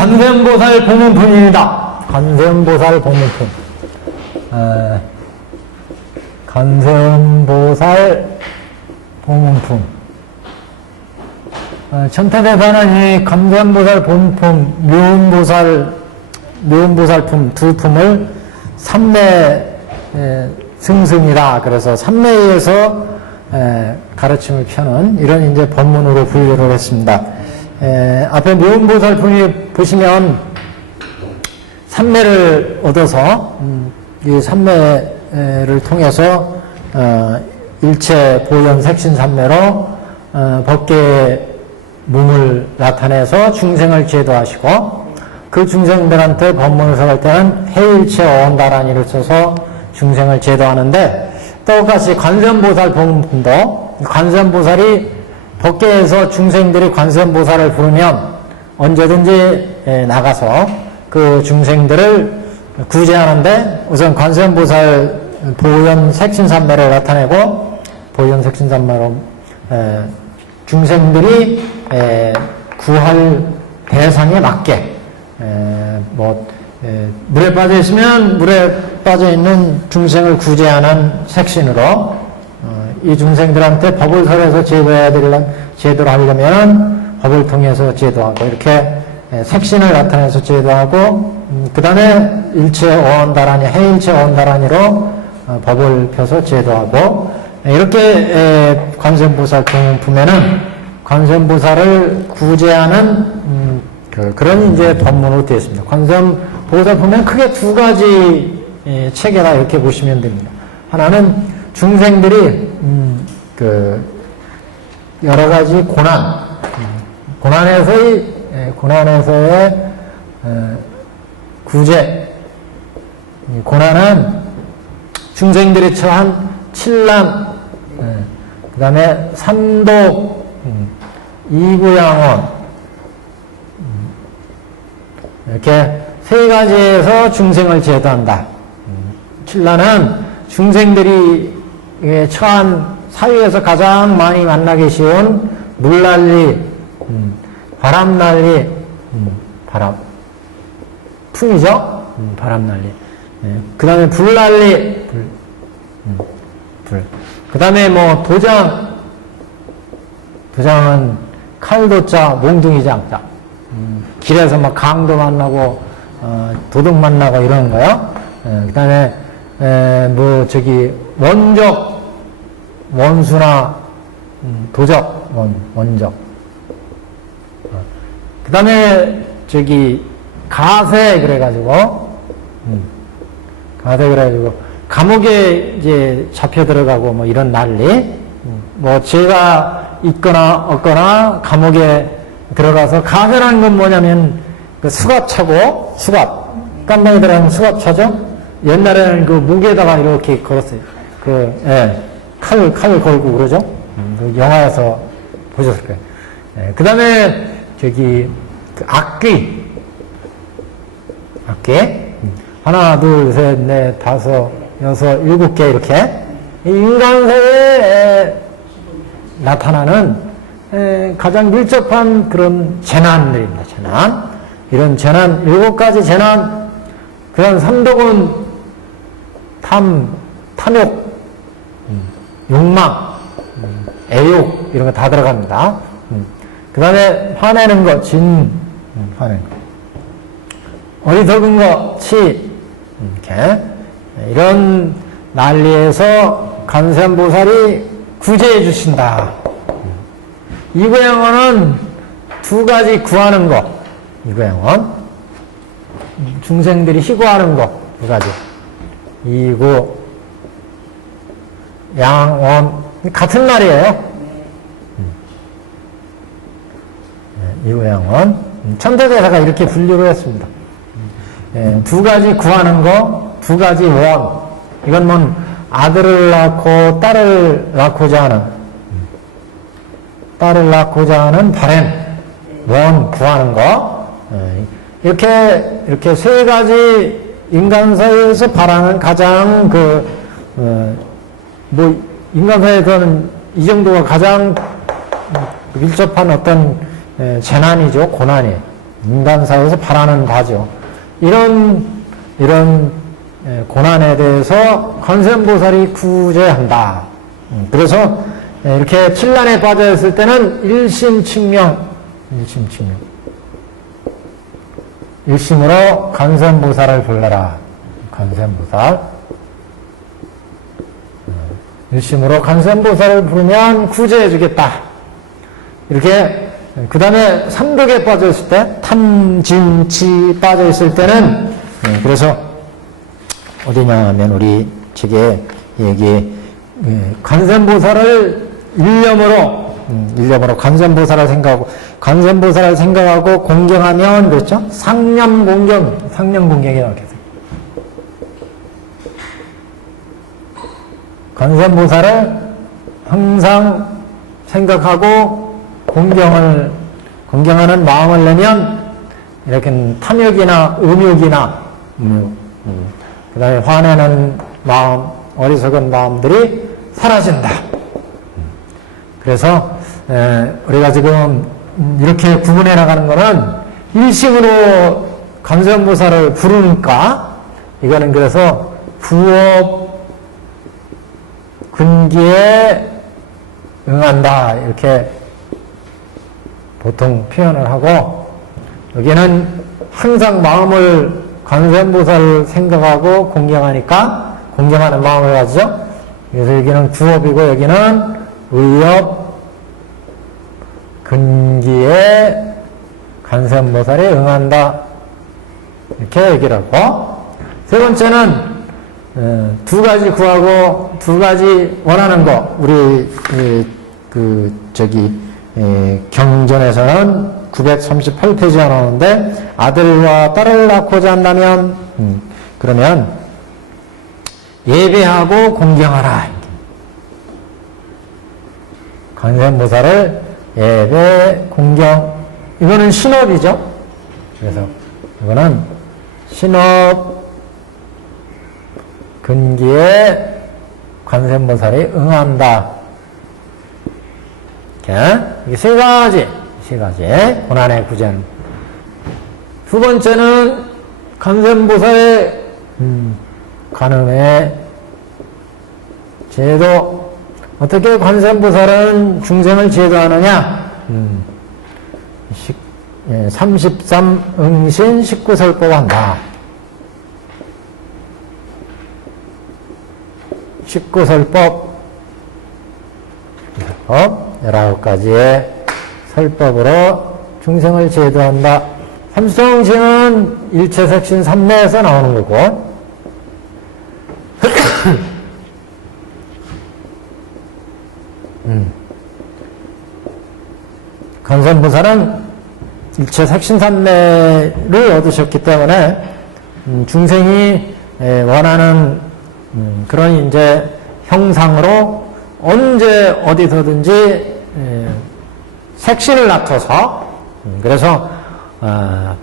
관세음보살 법문품입니다. 관세음보살 법문품. 관세음보살 법문품. 천태대사는 이 관세음보살 법문품, 묘음보살품 두 품을 삼매 승승이다. 그래서 삼매에서 가르침을 펴는 이런 이제 법문으로 분류를 했습니다. 앞에 묘음보살품이 보시면 삼매를 얻어서 이 삼매를 통해서 일체 보현 색신 삼매로 법계의 몸을 나타내서 중생을 제도하시고 그 중생들한테 법문을 설할 때는 해일체 어언다란이를 써서 중생을 제도하는데 똑같이 관세음보살 법문도 관세음보살이 법계에서 중생들이 관세음보살을 부르면 언제든지 나가서 그 중생들을 구제하는데 우선 관세음보살 보현 색신삼매를 나타내고 보현 색신삼매로 중생들이 구할 대상에 맞게 물에 빠져 있으면 물에 빠져 있는 중생을 구제하는 색신으로 이 중생들한테 법을 설해서 제도를 하려면 법을 통해서 제도하고 이렇게 색신을 나타내서 제도하고 그 다음에 일체 어언다란이 해일체 어언다란이로 법을 펴서 제도하고 이렇게 관세음보살 법문품에는 관세음보살을 구제하는 그런 이제 법문으로 되어 있습니다. 관세음보살 보면 크게 두 가지 체계다 이렇게 보시면 됩니다. 하나는 중생들이 여러 가지 고난에서의 구제. 고난은 중생들이 처한 칠남, 그 다음에 삼독, 이구양원, 이렇게 세 가지에서 중생을 제도한다. 칠라는 중생들이 처한 사유에서 가장 많이 만나기 쉬운 물난리, 바람난리, 풍이죠? 바람난리. 그 다음에 불난리, 그 다음에 도장은 칼도자, 몽둥이 장자. 길에서 막 강도 만나고, 도둑 만나고 이러는 거요. 그 다음에, 원적, 원수나, 도적, 원적. 그 다음에, 가세, 그래가지고, 감옥에 이제 잡혀 들어가고 이런 난리. 죄가 있거나 없거나 감옥에 들어가서 가세라는 건 뭐냐면 수갑차고 깜방에 들어가면 수갑차죠. 옛날에는 그 목에다가 이렇게 걸었어요. 칼 걸고 그러죠. 영화에서 보셨을 거예요. 그 다음에 악귀. 하나, 둘, 셋, 넷, 다섯, 여섯, 일곱 개 이렇게 인간세에 나타나는 가장 밀접한 그런 재난들입니다. 이런 재난, 7가지 재난. 그다음 삼독은 탐욕, 욕망, 애욕 이런 거 다 들어갑니다. 그 다음에 화내는 거, 화내는 거. 어리석은 거, 이렇게 이런 난리에서 관세음보살이 구제해 주신다. 이구양원은 두 가지 구하는 거. 이구양원 중생들이 희구하는 거 두 가지. 이구 양원 같은 말이에요. 이구양원 천태대사가 이렇게 분류를 했습니다. 두 가지 구하는 거, 두 가지 원. 이건 아들을 낳고 딸을 낳고자 하는 바램, 원 구하는 거. 이렇게 세 가지 인간 사회에서 바라는 가장 인간 사회에서는 이 정도가 가장 밀접한 어떤 재난이죠, 고난이. 인간 사회에서 바라는 바죠. 이런 고난에 대해서 관세음보살이 구제한다. 그래서 이렇게 칠난에 빠져 있을 때는 일심칭명, 일심으로 관세음보살을 불러라. 관세음보살. 일심으로 관세음보살을 부르면 구제해주겠다. 이렇게 그 다음에 삼독에 빠져 있을 때, 탐진치 빠져 있을 때는 그래서 어디냐면 우리 책에 여기 관세음보살을 일념으로 관세음보살을 생각하고 공경하면 그렇죠? 상념공경이 나오겠어요. 관세음보살을 항상 생각하고 공경하는 마음을 내면 이렇게 탐욕이나 음욕이나 그 다음에 화내는 마음, 어리석은 마음들이 사라진다. 그래서 우리가 지금 이렇게 구분해 나가는 거는 일심으로 관세음보살을 부르니까 이거는 그래서 부업 근기에 응한다 이렇게 보통 표현을 하고, 여기는 항상 마음을 관세음보살을 생각하고 공경하니까 공경하는 마음을 가지죠. 그래서 여기는 구업이고 여기는 의업 근기에 관세음보살이 응한다 이렇게 얘기를 하고, 세 번째는 두 가지 구하고 두 가지 원하는 거. 우리 경전에서는 938페이지가 나오는데, 아들과 딸을 낳고자 한다면 그러면 예배하고 공경하라. 관세음보살을 예배, 공경, 이거는 신업이죠. 그래서 이거는 신업 근기에 관세음보살이 응한다. 이게 세 가지 고난의 구제는. 두 번째는 관세음보살의 간음의 제도. 어떻게 관세음보살은 중생을 제도하느냐? 33응신 19설법 한다. 19설법 19가지의 설법으로 중생을 제도한다. 삼성응신은 일체색신 3매에서 나오는 거고, 관세음보살은 일체색신 3매를 얻으셨기 때문에 중생이 원하는 그런 이제 형상으로 언제 어디서든지 색신을 나타서, 그래서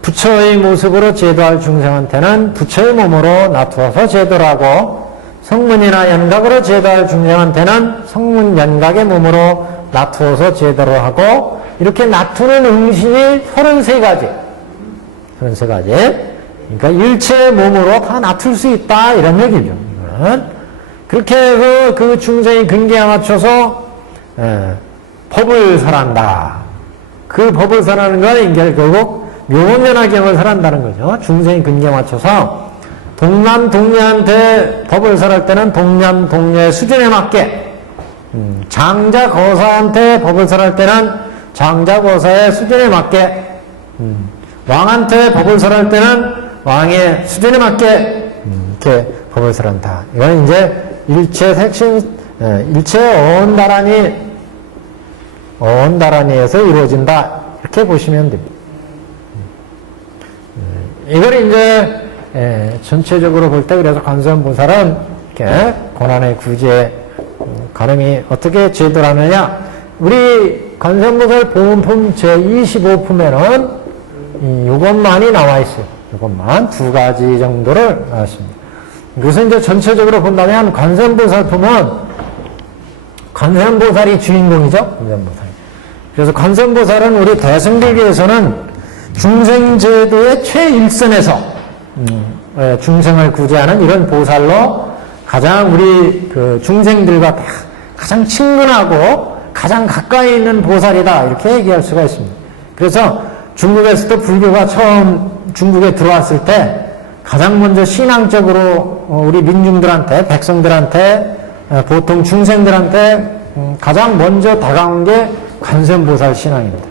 부처의 모습으로 제도할 중생한테는 부처의 몸으로 나타서 제도를 하고, 성문이나 연각으로 제도할 중생한테는 성문 연각의 몸으로 나타서 제도를 하고, 이렇게 나투는 응신이 33가지. 그러니까 일체 몸으로 다 나툴 수 있다 이런 얘기죠. 그렇게 해서 그 중생이 근기에 맞춰서 법을 설한다. 그 법을 설하는 건 이제 결국 묘원연화경을 설한다는 거죠. 중생이 근기에 맞춰서 동남 동녀한테 법을 설할 때는 동남 동녀의 수준에 맞게, 장자 거사한테 법을 설할 때는 장자 거사의 수준에 맞게, 왕한테 법을 설할 때는 왕의 수준에 맞게 이렇게 법을 설한다. 이건 이제 일체 색신, 일체 어언다라니에서 이루어진다. 이렇게 보시면 됩니다. 이걸 이제 전체적으로 볼 때, 그래서 관세음보살은 이렇게 고난의 구제, 간음이 어떻게 제도를 하느냐. 우리 관세음보살 보문품 제25품에는 이것만이 나와 있어요. 이것만 두 가지 정도를 나왔습니다. 그래서 이제 전체적으로 본다면 관세음보살 품은 관세음보살이 주인공이죠. 관세음보살. 그래서 관세음보살은 우리 대승불교에서는 중생제도의 최일선에서 중생을 구제하는 이런 보살로 가장 우리 그 중생들과 가장 친근하고 가장 가까이 있는 보살이다 이렇게 얘기할 수가 있습니다. 그래서 중국에서도 불교가 처음 중국에 들어왔을 때 가장 먼저 신앙적으로 우리 민중들한테 백성들한테 보통 중생들한테 가장 먼저 다가온 게 관세음보살 신앙입니다.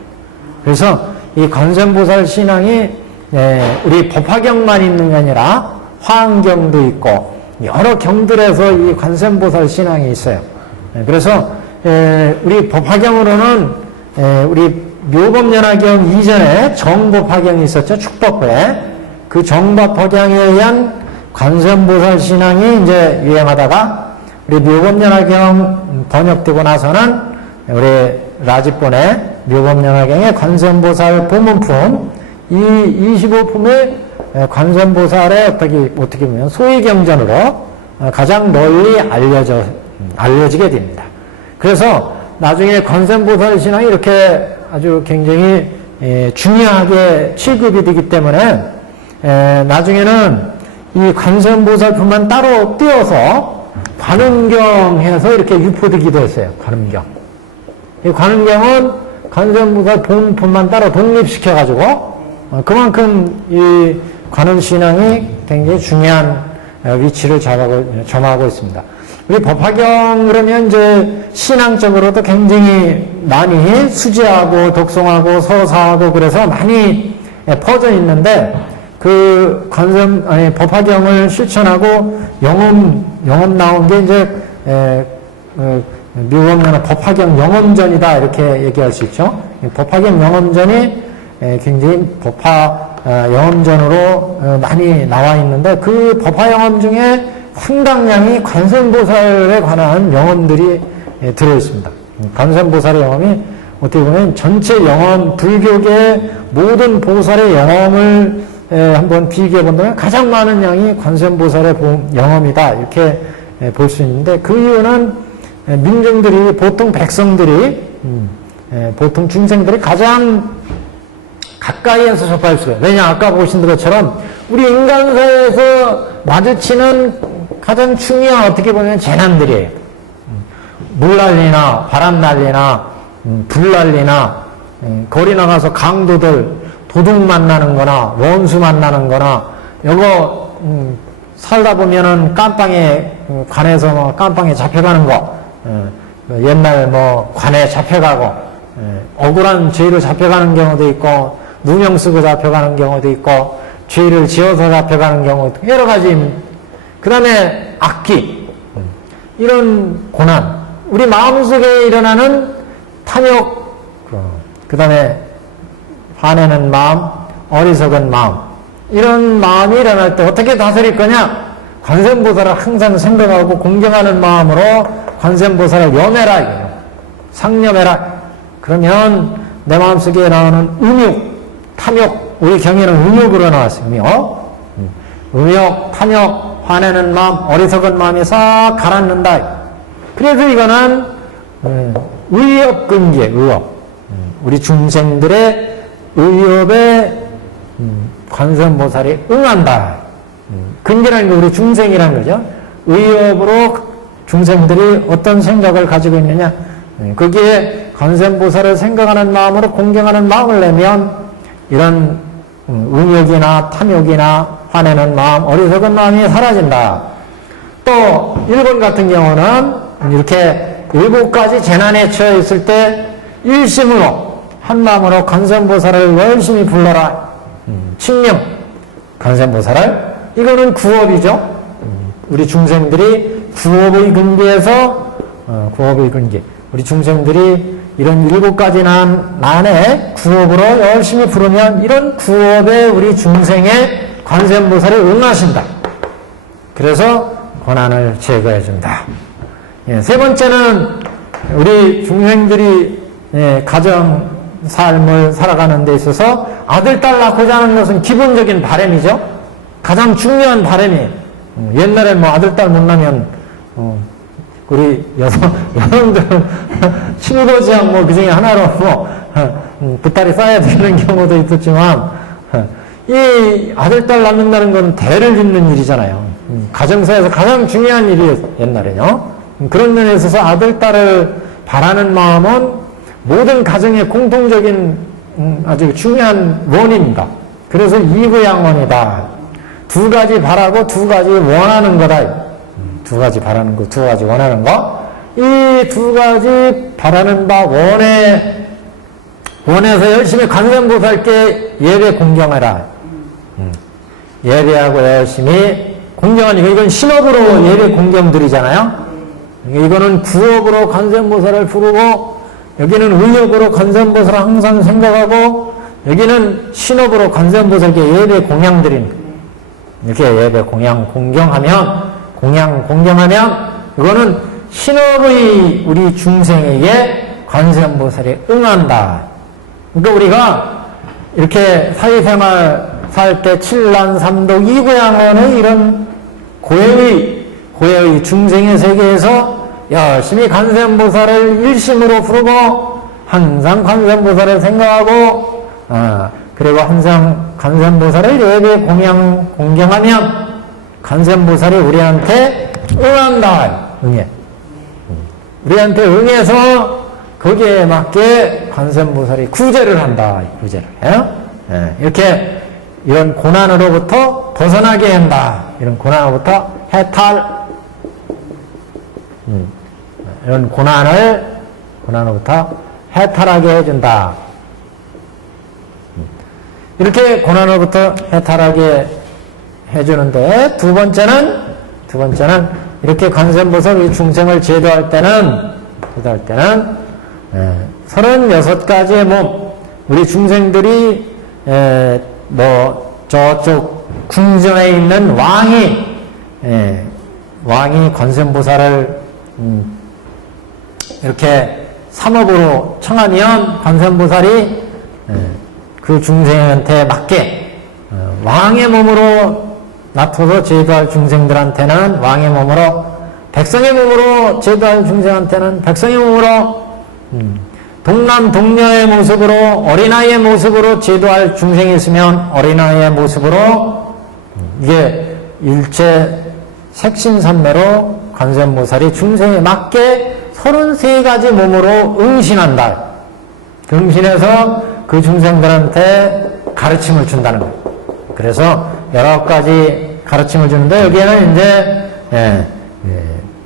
그래서 이 관세음보살 신앙이 우리 법화경만 있는 게 아니라 화엄경도 있고 여러 경들에서 이 관세음보살 신앙이 있어요. 그래서 우리 법화경으로는 우리 묘법연화경 이전에 정법화경이 있었죠. 축법회. 그 정법화경에 의한 관세음보살 신앙이 이제 유행하다가 우리 묘법연화경 번역되고 나서는 우리 라지본의 묘법연화경의 관세음보살 보문품 이 25품의 관세음보살의 어떻게 보면 소위경전으로 가장 널리 알려지게 됩니다. 그래서 나중에 관세음보살 신앙이 이렇게 아주 굉장히 중요하게 취급이 되기 때문에 나중에는 이 관세음보살품만 따로 띄어서 관음경해서 이렇게 유포되기도 했어요. 관음경. 이 관음경은 관세음보살 본품만 따로 독립시켜가지고 그만큼 이 관음신앙이 굉장히 중요한 위치를 점하고 있습니다. 우리 법화경 그러면 이제 신앙적으로도 굉장히 많이 수지하고 독송하고 서사하고 그래서 많이 퍼져 있는데 그 법화경을 실천하고 영험 나온 게 이제 묘법연화 법화경 영험전이다 이렇게 얘기할 수 있죠. 법화경 영험전이 굉장히 영험전으로 많이 나와 있는데 그 법화 영험 중에 상당량이 관세음보살에 관한 영험들이 들어있습니다. 관세음보살의 영험이 어떻게 보면 전체 영험, 불교계 모든 보살의 영험을 한번 비교해 본다면 가장 많은 양이 관세음보살의 영험이다 이렇게 볼 수 있는데 그 이유는 민중들이 보통 백성들이 보통 중생들이 가장 가까이에서 접할 수가 있어요. 왜냐 아까 보신 것처럼 우리 인간사에서 마주치는 가장 중요한 어떻게 보면 재난들이에요. 물 난리나 바람 난리나 불 난리나 거리 나가서 강도들 도둑 만나는 거나 원수 만나는 거나 요거 살다 보면은 깜빵에 관에서 뭐 깜빵에 잡혀가는 거 옛날 뭐 관에 잡혀가고 억울한 죄로 잡혀가는 경우도 있고 누명 쓰고 잡혀가는 경우도 있고 죄를 지어서 잡혀가는 경우도 여러 가지 그 다음에 악기 이런 고난 우리 마음속에 일어나는 탐욕 그 다음에 화내는 마음 어리석은 마음 이런 마음이 일어날 때 어떻게 다스릴 거냐 관세음보살을 항상 생각하고 공경하는 마음으로 관세음보살을 염해라 이거예요. 상념해라 그러면 내 마음속에 나오는 음욕 탐욕 우리 경에는 음욕으로 나왔습니다. 음욕 탐욕 화내는 마음, 어리석은 마음이 싹 가라앉는다. 그래서 이거는 의업근기에 의업. 우리 중생들의 의업에 관세음보살이 응한다. 근기라는 게 우리 중생이라는 거죠. 의업으로 중생들이 어떤 생각을 가지고 있느냐. 거기에 관세음보살을 생각하는 마음으로 공경하는 마음을 내면 이런 음욕이나 탐욕이나 화내는 마음, 어리석은 마음이 사라진다. 또 일본 같은 경우는 이렇게 7가지 재난에 처해 있을 때 일심으로 한 마음으로 관세음보살을 열심히 불러라. 칭령 관세음보살을 이거는 구업이죠. 우리 중생들이 구업의 근기에서 구업의 근기 우리 중생들이 이런 7가지 난에 구업으로 열심히 부르면 이런 구업에 우리 중생의 관세음보살이 응하신다. 그래서 고난을 제거해준다. 세 번째는 우리 중생들이 가정 삶을 살아가는 데 있어서 아들, 딸 낳고자 하는 것은 기본적인 바람이죠. 가장 중요한 바람이에요. 옛날에 뭐 아들, 딸 못 낳으면 우리 여성들은 실거지약 뭐 그 중에 하나로 뭐, 보따리 싸야 되는 경우도 있었지만, 이 아들, 딸 낳는다는 건 대를 잇는 일이잖아요. 가정사에서 가장 중요한 일이었, 옛날에요. 그런 면에 있어서 아들, 딸을 바라는 마음은 모든 가정의 공통적인 아주 중요한 원입니다. 그래서 이부양원이다. 두 가지 바라고 두 가지 원하는 거다. 두 가지 바라는 거, 두 가지 원하는 거. 이 두 가지 바라는 바 원해서 열심히 관세음보살께 예배 공경하라. 예배하고 열심히 공경하니까 이건 신업으로 예배 공경 드리잖아요. 이거는 구업으로 관세음보살을 부르고 여기는 의욕으로 관세음보살을 항상 생각하고 여기는 신업으로 관세음보살께 예배 공양 드리는 거예요. 이렇게 예배 공경하면 이거는 신업의 우리 중생에게 관세음보살이 응한다. 그러니까 우리가 이렇게 사회생활 살 때 칠란 삼독 이구양원의 이런 고해의 중생의 세계에서 열심히 관세음보살을 일심으로 부르고 항상 관세음보살을 생각하고 그리고 항상 관세음보살을 예배 공경하면 관세음보살이 우리한테 응한다. 응해. 우리한테 응해서 거기에 맞게 관세음보살이 구제를 한다. 구제를 해요. 이렇게 이런 고난으로부터 벗어나게 한다. 이런 고난으로부터 해탈. 이런 고난으로부터 해탈하게 해준다. 이렇게 고난으로부터 해탈하게 해주는데 두 번째는 이렇게 관세음보살 우리 중생을 제도할 때는 36가지의 몸, 우리 중생들이 저쪽 궁전에 있는 왕이 관세음보살을 이렇게 삼업으로 청하면 관세음보살이 그 중생한테 맞게 왕의 몸으로 나타서 제도할 중생들한테는 왕의 몸으로, 백성의 몸으로 제도할 중생한테는 백성의 몸으로, 동남 동녀의 모습으로, 어린아이의 모습으로 제도할 중생이 있으면 어린아이의 모습으로, 이게 일체 색신삼매로 관세음보살이 중생에 맞게 33가지 몸으로 응신한다. 응신해서 그 중생들한테 가르침을 준다는 거예요. 그래서 여러 가지 가르침을 주는데 여기에는 이제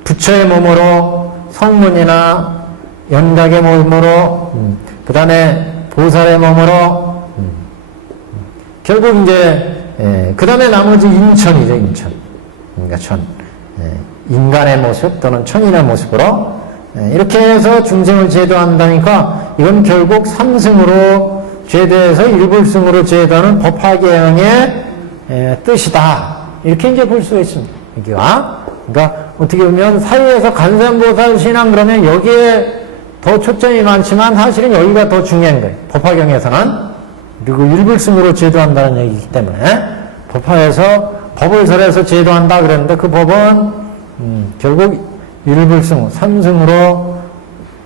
부처의 몸으로, 성문이나 연각의 몸으로, 그 다음에 보살의 몸으로, 결국 이제 그 다음에 나머지 인천이죠. 인천. 그러니까 인간의 모습 또는 천인의 모습으로 이렇게 해서 중생을 제도한다니까 이건 결국 삼승으로 제도해서 일불승으로 제도하는 법화계양의 뜻이다. 이렇게 이제 볼 수가 있습니다. 그러니까 어떻게 보면 사회에서 관세음보살 신앙 그러면 여기에 더 초점이 많지만 사실은 여기가 더 중요한 거예요. 법화경에서는. 그리고 일불승으로 제도한다는 얘기이기 때문에 법화에서 법을 설해서 제도한다 그랬는데 그 법은 결국 일불승, 삼승으로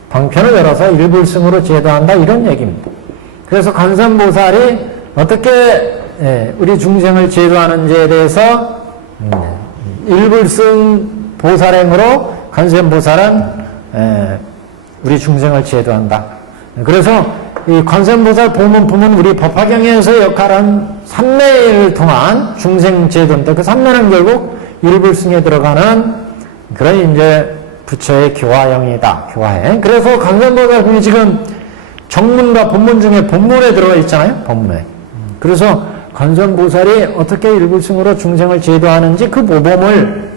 방편을 열어서 일불승으로 제도한다 이런 얘기입니다. 그래서 관세음보살이 어떻게 우리 중생을 제도하는지에 대해서 일불승 보살행으로 관세음보살은 우리 중생을 제도한다. 그래서 이 관세음보살 보문품은 우리 법화경에서 역할한 삼매를 통한 중생 제도인데 그 삼매는 결국 일불승에 들어가는 그런 이제 부처의 교화형이다. 교화행. 그래서 관세음보살이 지금 정문과 본문 중에 본문에 들어가 있잖아요. 본문에. 그래서 관세음보살이 어떻게 일불승으로 중생을 제도하는지 그 모범을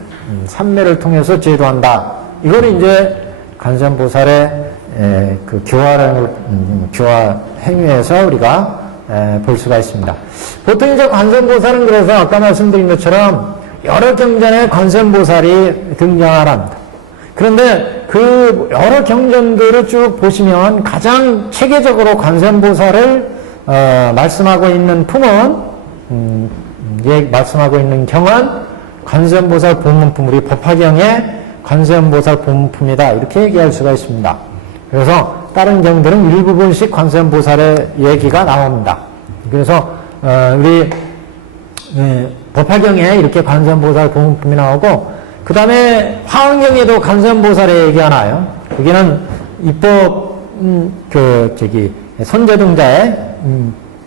삼매를 통해서 제도한다. 이걸 이제 관세음보살의 그 교화 행위에서 우리가 볼 수가 있습니다. 보통 이제 관세음보살은 그래서 아까 말씀드린 것처럼 여러 경전에 관세음보살이 등장합니다. 그런데 그 여러 경전들을 쭉 보시면 가장 체계적으로 관세음보살을 말씀하고 있는 품은 말씀하고 있는 경은 관세음보살 본문품 우리 법화경에 관세음보살 본품이다. 이렇게 얘기할 수가 있습니다. 그래서 다른 경들은 일부분씩 관세음보살의 얘기가 나옵니다. 그래서 우리 법화경에 이렇게 관세음보살 본품이 나오고, 그 다음에 화엄경에도 관세음보살의 얘기가 나와요. 거기는 입법 선제동자의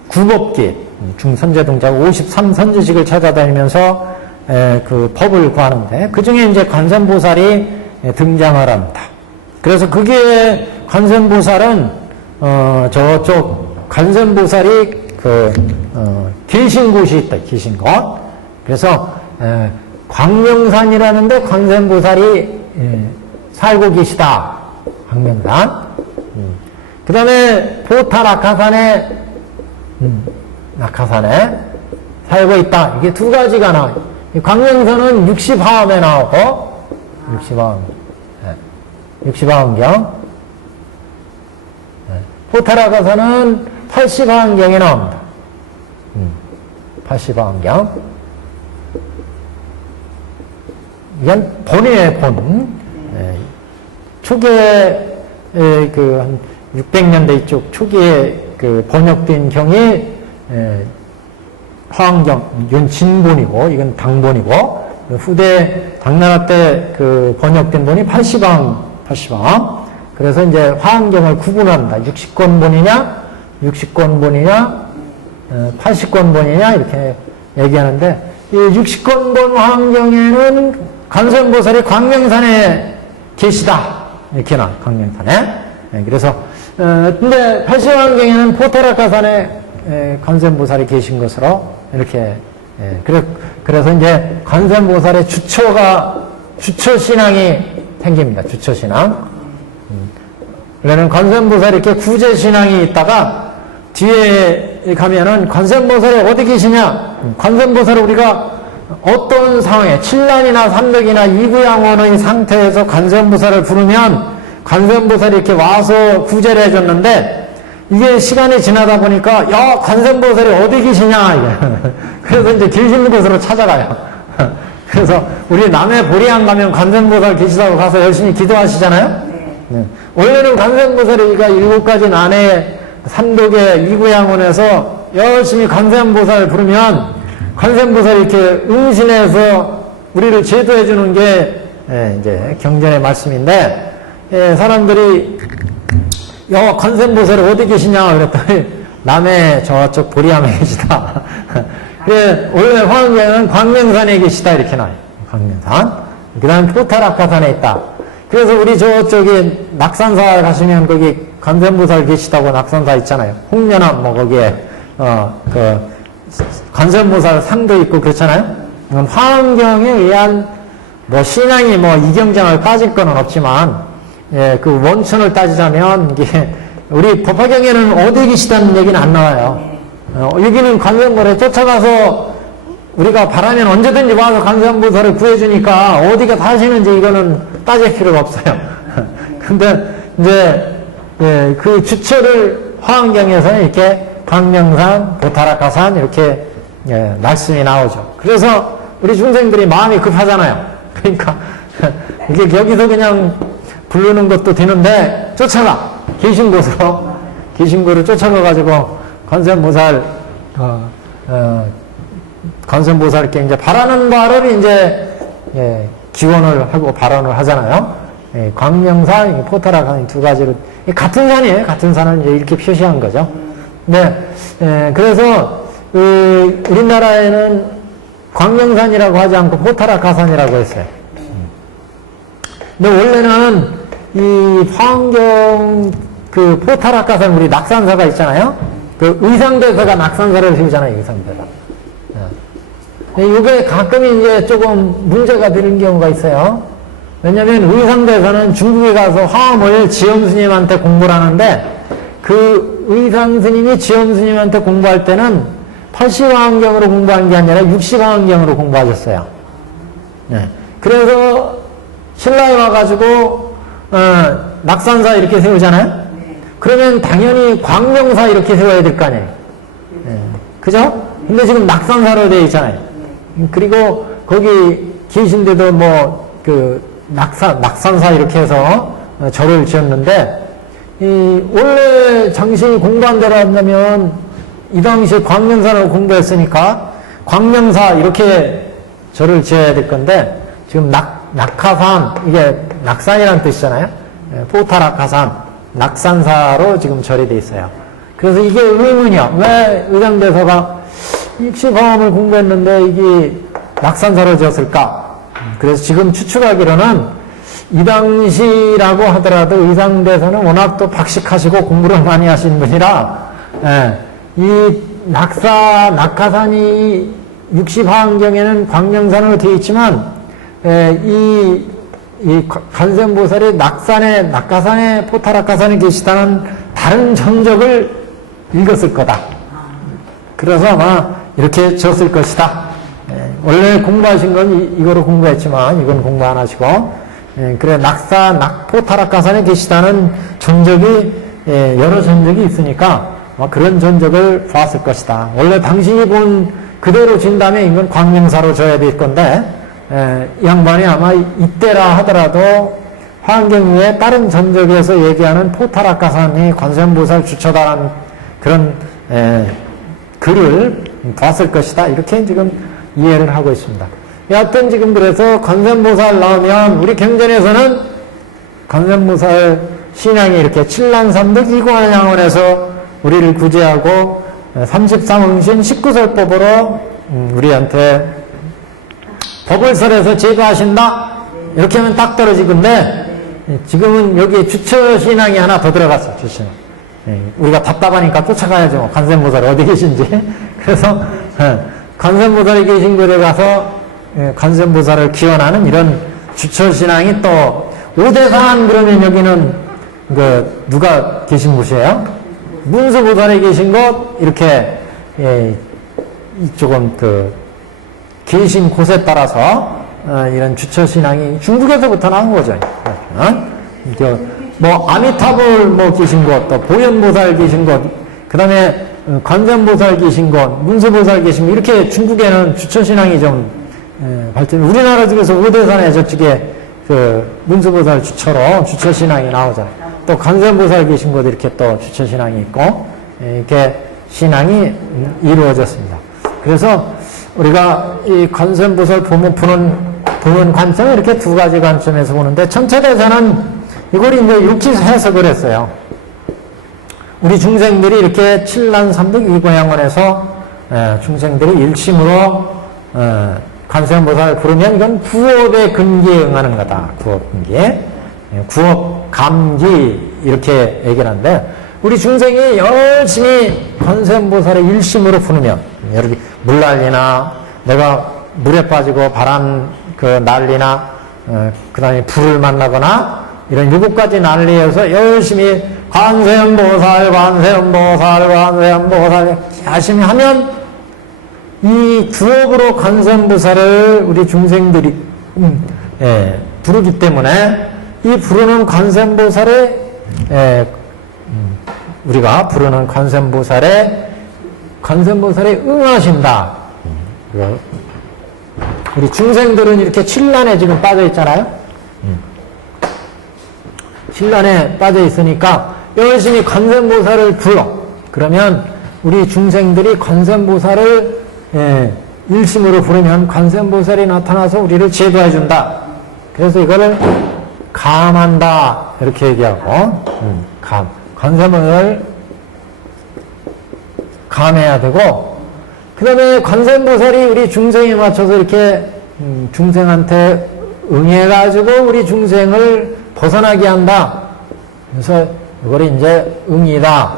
구법기 중선제동자가 53선지식을 찾아다니면서 그 법을 구하는데, 그 중에 이제 관세음보살이 등장을 합니다. 그래서 그게 관세음보살은 저쪽 관세음보살이 계신 곳이 있다. 계신 곳. 그래서 광명산이라는데 관세음보살이 살고 계시다. 광명산. 그 다음에 포타 낙하산에 살고 있다. 이게 두 가지가 나와요. 광명산은 60화엄에 나오고, 60화엄경. 포타 낙하산은 80화엄경에 나옵니다. 80화엄경. 이건 본이에요, 본. 초기에, 한 600년대 이쪽 초기에 번역된 경이, 화엄경, 이건 진본이고, 이건 당본이고, 후대 당나라 때 번역된 본이 80화엄. 그래서 이제 화엄경을 구분합니다. 60권본이냐, 80권본이냐, 이렇게 얘기하는데, 이 60권본 화엄경에는 관세음보살이 광명산에 계시다. 이렇게 나와요, 광명산에. 그래서, 근데 80화엄경에는 포타락가산에 관세음보살이 계신 것으로 이렇게, 그래서 이제 관세음보살의 주처신앙이 생깁니다. 주처신앙. 원래는 관세음보살이 이렇게 구제신앙이 있다가 뒤에 가면은 관세음보살이 어디 계시냐? 관세음보살을 우리가 어떤 상황에 칠난이나 삼덕이나 이구양원의 상태에서 관세음보살을 부르면 관세음보살이 이렇게 와서 구제를 해줬는데, 이게 시간이 지나다 보니까 야, 관세음보살이 어디 계시냐? 그래서 이제 계시는 곳으로 찾아가요. 그래서 우리 남해 보리안 가면 관세음보살 계시다고 가서 열심히 기도하시잖아요. 네. 원래는 관세음보살이가 7가지 난해 삼독의 이구양원에서 열심히 관세음보살을 부르면 관세음보살이 이렇게 응신해서 우리를 제도해 주는 게 이제 경전의 말씀인데, 사람들이 야, 관세음보살이 어디 계시냐 그랬더니 남해 저쪽 보리암에 계시다. 그래, 원래 화엄경은 광명산에 계시다 이렇게 나와요. 광명산. 그 다음 포타락가산에 있다. 그래서 우리 저쪽에 낙산사 가시면 거기 관세음보살 계시다고 낙산사 있잖아요. 홍련암 뭐 거기에 관세음보살 상도 있고 그렇잖아요. 화엄경에 의한 뭐 신앙이 뭐 이경장을 빠질 건 없지만, 그 원천을 따지자면 이게 우리 법화경에는 어디 계시다는 얘기는 안 나와요. 여기는 관세음보살에 쫓아가서 우리가 바라면 언제든지 와서 관세음보살을 구해주니까 어디가 사시는지 이거는 따질 필요가 없어요. 근데 이제 그 주처를 화엄경에서는 이렇게 광명산, 보타락가산 이렇게 말씀이 나오죠. 그래서 우리 중생들이 마음이 급하잖아요. 그러니까 이게 여기서 그냥 부르는 것도 되는데 쫓아가, 계신 곳으로 쫓아가가지고 관세음보살 관세음보살께 이제 바라는 바를 이제 기원을 하고 발언을 하잖아요. 광명산, 포타락산 두 가지로 같은 산이에요. 같은 산을 이제 이렇게 표시한 거죠. 네, 그래서 우리나라에는 광명산이라고 하지 않고 포타락가산이라고 했어요. 근데 원래는 이 화엄경 포타락가산 우리 낙산사가 있잖아요. 그 의상대사가 낙산사를 세우잖아요. 의상대사. 이게 가끔 이제 조금 문제가 되는 경우가 있어요. 왜냐면 의상대사는 중국에 가서 화엄을 지엄스님한테 공부를 하는데, 그 의상스님이 지엄스님한테 공부할 때는 80화엄경으로 공부한 게 아니라 60화엄경으로 공부하셨어요. 네. 그래서 신라에 와가지고 낙산사 이렇게 세우잖아요. 그러면 당연히 광명사 이렇게 세워야 될 거 아니에요. 그죠? 근데 지금 낙산사로 되어 있잖아요. 그리고 거기 계신데도 뭐 낙산사 이렇게 해서 절을 지었는데, 원래 장신이 공부한 대로 한다면 이 당시에 광명산을 공부했으니까 광명사 이렇게 절을 지어야 될 건데, 지금 낙하산, 이게 낙산이라는 뜻이잖아요. 포타락하산, 낙산사로 지금 절이 돼 있어요. 그래서 이게 의문이야. 왜 의장대사가 육시화엄을 공부했는데 이게 낙산사로 지었을까? 그래서 지금 추측하기로는 이 당시라고 하더라도 의상대사는 워낙 또 박식하시고 공부를 많이 하신 분이라, 이 낙하산이 육시화엄경에는 광명산으로 되어 있지만, 이 관세음보살이 낙하산에 포타락하산에 계시다는 다른 전적을 읽었을 거다. 그래서 아마 이렇게 지었을 것이다. 원래 공부하신 건 이거로 공부했지만 이건 공부 안 하시고, 그래 포타락하산에 계시다는 전적이 여러 전적이 있으니까 아마 그런 전적을 보았을 것이다. 원래 당신이 본 그대로 진다면 이건 광명사로 져야 될 건데, 이 양반이 아마 이때라 하더라도 화엄경 위에 다른 전적에서 얘기하는 포타락하산이 관세음보살 주처다라는 그런 글을 봤을 것이다. 이렇게 지금 이해를 하고 있습니다. 여하튼 지금 그래서 관세음보살 나오면 우리 경전에서는 관세음보살 신앙이 이렇게 칠란삼득 이관양원에서 우리를 구제하고 33응신 19설법으로 우리한테 법을 설해서 제도하신다? 이렇게 하면 딱 떨어지건데, 지금은 여기 주처신앙이 하나 더 들어갔어, 주처신앙. 우리가 답답하니까 쫓아가야죠. 관세음보살 어디 계신지. 그래서, 관세음보살이 계신 곳에 가서, 관세음보살을 기원하는 이런 주처신앙이 또, 오대산 그러면 여기는, 누가 계신 곳이에요? 문수보살이 계신 곳, 이렇게, 이쪽은 계신 곳에 따라서 이런 주처신앙이 중국에서부터 나온 거죠. 아미타불 계신 곳, 또 보현보살 계신 곳, 그 다음에 관세음보살 계신 곳, 문수보살 계신 곳, 이렇게 중국에는 주처신앙이 좀 발전. 우리나라 중에서 오대산에 저쪽에 문수보살 주처로 주처신앙이 나오잖아요. 또 관세음보살 계신 곳 이렇게 또 주처신앙이 있고, 이렇게 신앙이 이루어졌습니다. 그래서 우리가 이 관세음보살 보면 보는 관점은 이렇게 두 가지 관점에서 보는데, 천체대사는 이걸 이제 이렇게 해석을 했어요. 우리 중생들이 이렇게 칠란삼득 이고양원에서 중생들이 일심으로 관세음보살을 부르면 이건 구업의 근기에 응하는 거다. 구업 근기에. 구업 감기 이렇게 얘기를 하는데, 우리 중생이 열심히 관세음보살의 일심으로 부르면, 여러분 물난리나 내가 물에 빠지고 바람 난리나 그 다음에 불을 만나거나 이런 7가지 난리에서 열심히 관세음보살 열심히 하면 이 구업으로 관세음보살을 우리 중생들이 부르기 때문에 이 부르는 관세음보살의 우리가 부르는 관세음보살에 응하신다. 우리 중생들은 이렇게 칠란에 지금 빠져 있잖아요. 칠란에 빠져 있으니까 열심히 관세음보살을 불러. 그러면 우리 중생들이 관세음보살을 일심으로 부르면 관세음보살이 나타나서 우리를 제도해 준다. 그래서 이거를 감한다 이렇게 얘기하고, 관세음을 감해야 되고, 그 다음에 관세음보살이 우리 중생에 맞춰서 이렇게 중생한테 응해가지고 우리 중생을 벗어나게 한다. 그래서 이걸 이제 응이다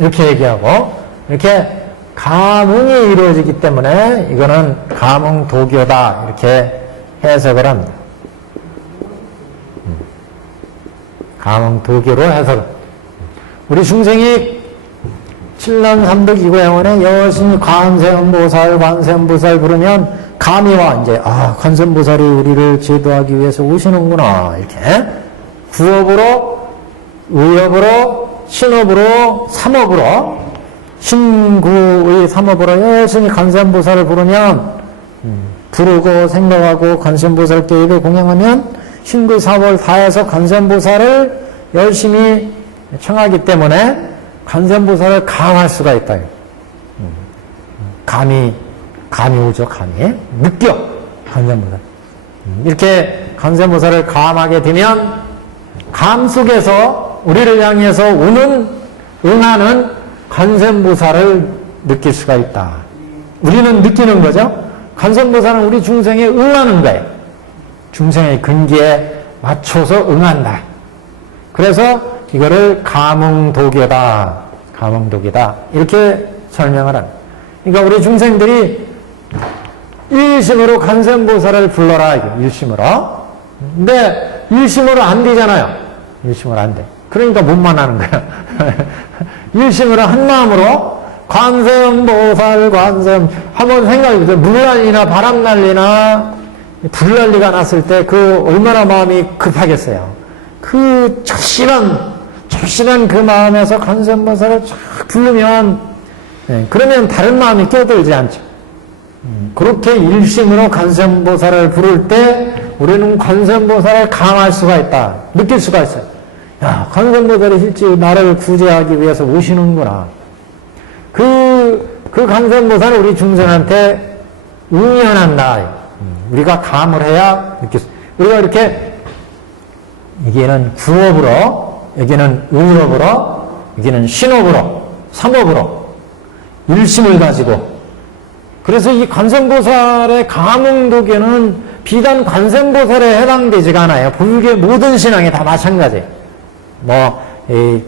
이렇게 얘기하고, 이렇게 감응이 이루어지기 때문에 이거는 감응도교다 이렇게 해석을 합니다. 감응도교로 해석을. 우리 중생이 칠란삼득 이고양원에 열심히 관세음보살 부르면 감이 와. 이제 관세음보살이 우리를 제도하기 위해서 오시는구나. 이렇게 구업으로, 의업으로, 신업으로, 삼업으로, 신구의 삼업으로 열심히 관세음보살을 부르면 부르고 생각하고 관세음보살께 예배 공양하면 신구 사업을 다해서 관세음보살을 열심히 청하기 때문에 관세음보살을 감할 수가 있다. 감이 오죠, 감이. 느껴, 관세음보살. 이렇게 관세음보살을 감하게 되면 감 속에서 우리를 향해서 응하는 관세음보살을 느낄 수가 있다. 우리는 느끼는 거죠. 관세음보살은 우리 중생에 응하는 거예요. 중생의 근기에 맞춰서 응한다. 그래서 이거를 감응도교다. 감응도교다. 이렇게 설명을 합니다. 그러니까 우리 중생들이 일심으로 관세음보살을 불러라. 일심으로. 근데 일심으로 안 되잖아요. 일심으로 안 돼. 그러니까 못 만나는 거야. 일심으로 한 마음으로 관세음보살 한번 생각해보세요. 물난리나 바람난리나 불난리가 났을 때 그 얼마나 마음이 급하겠어요. 그 절실한 그 마음에서 관세음보살을 쫙 부르면 그러면 다른 마음이 껴들지 않죠. 그렇게 일심으로 관세음보살을 부를 때 우리는 관세음보살을 감할 수가 있다. 느낄 수가 있어요. 야, 관세음보살이 실제 나를 구제하기 위해서 오시는구나. 그 관세음보살은 우리 중생한테 응연한다. 우리가 감을 해야 느낄 수 있어요. 우리가 이렇게 여기는 구업으로, 여기는 의업으로, 여기는 신업으로, 삼업으로 일심을 가지고 그래서 이 관세음보살의 감응도교는 비단 관세음보살에 해당되지가 않아요. 불교 모든 신앙이 다 마찬가지예요.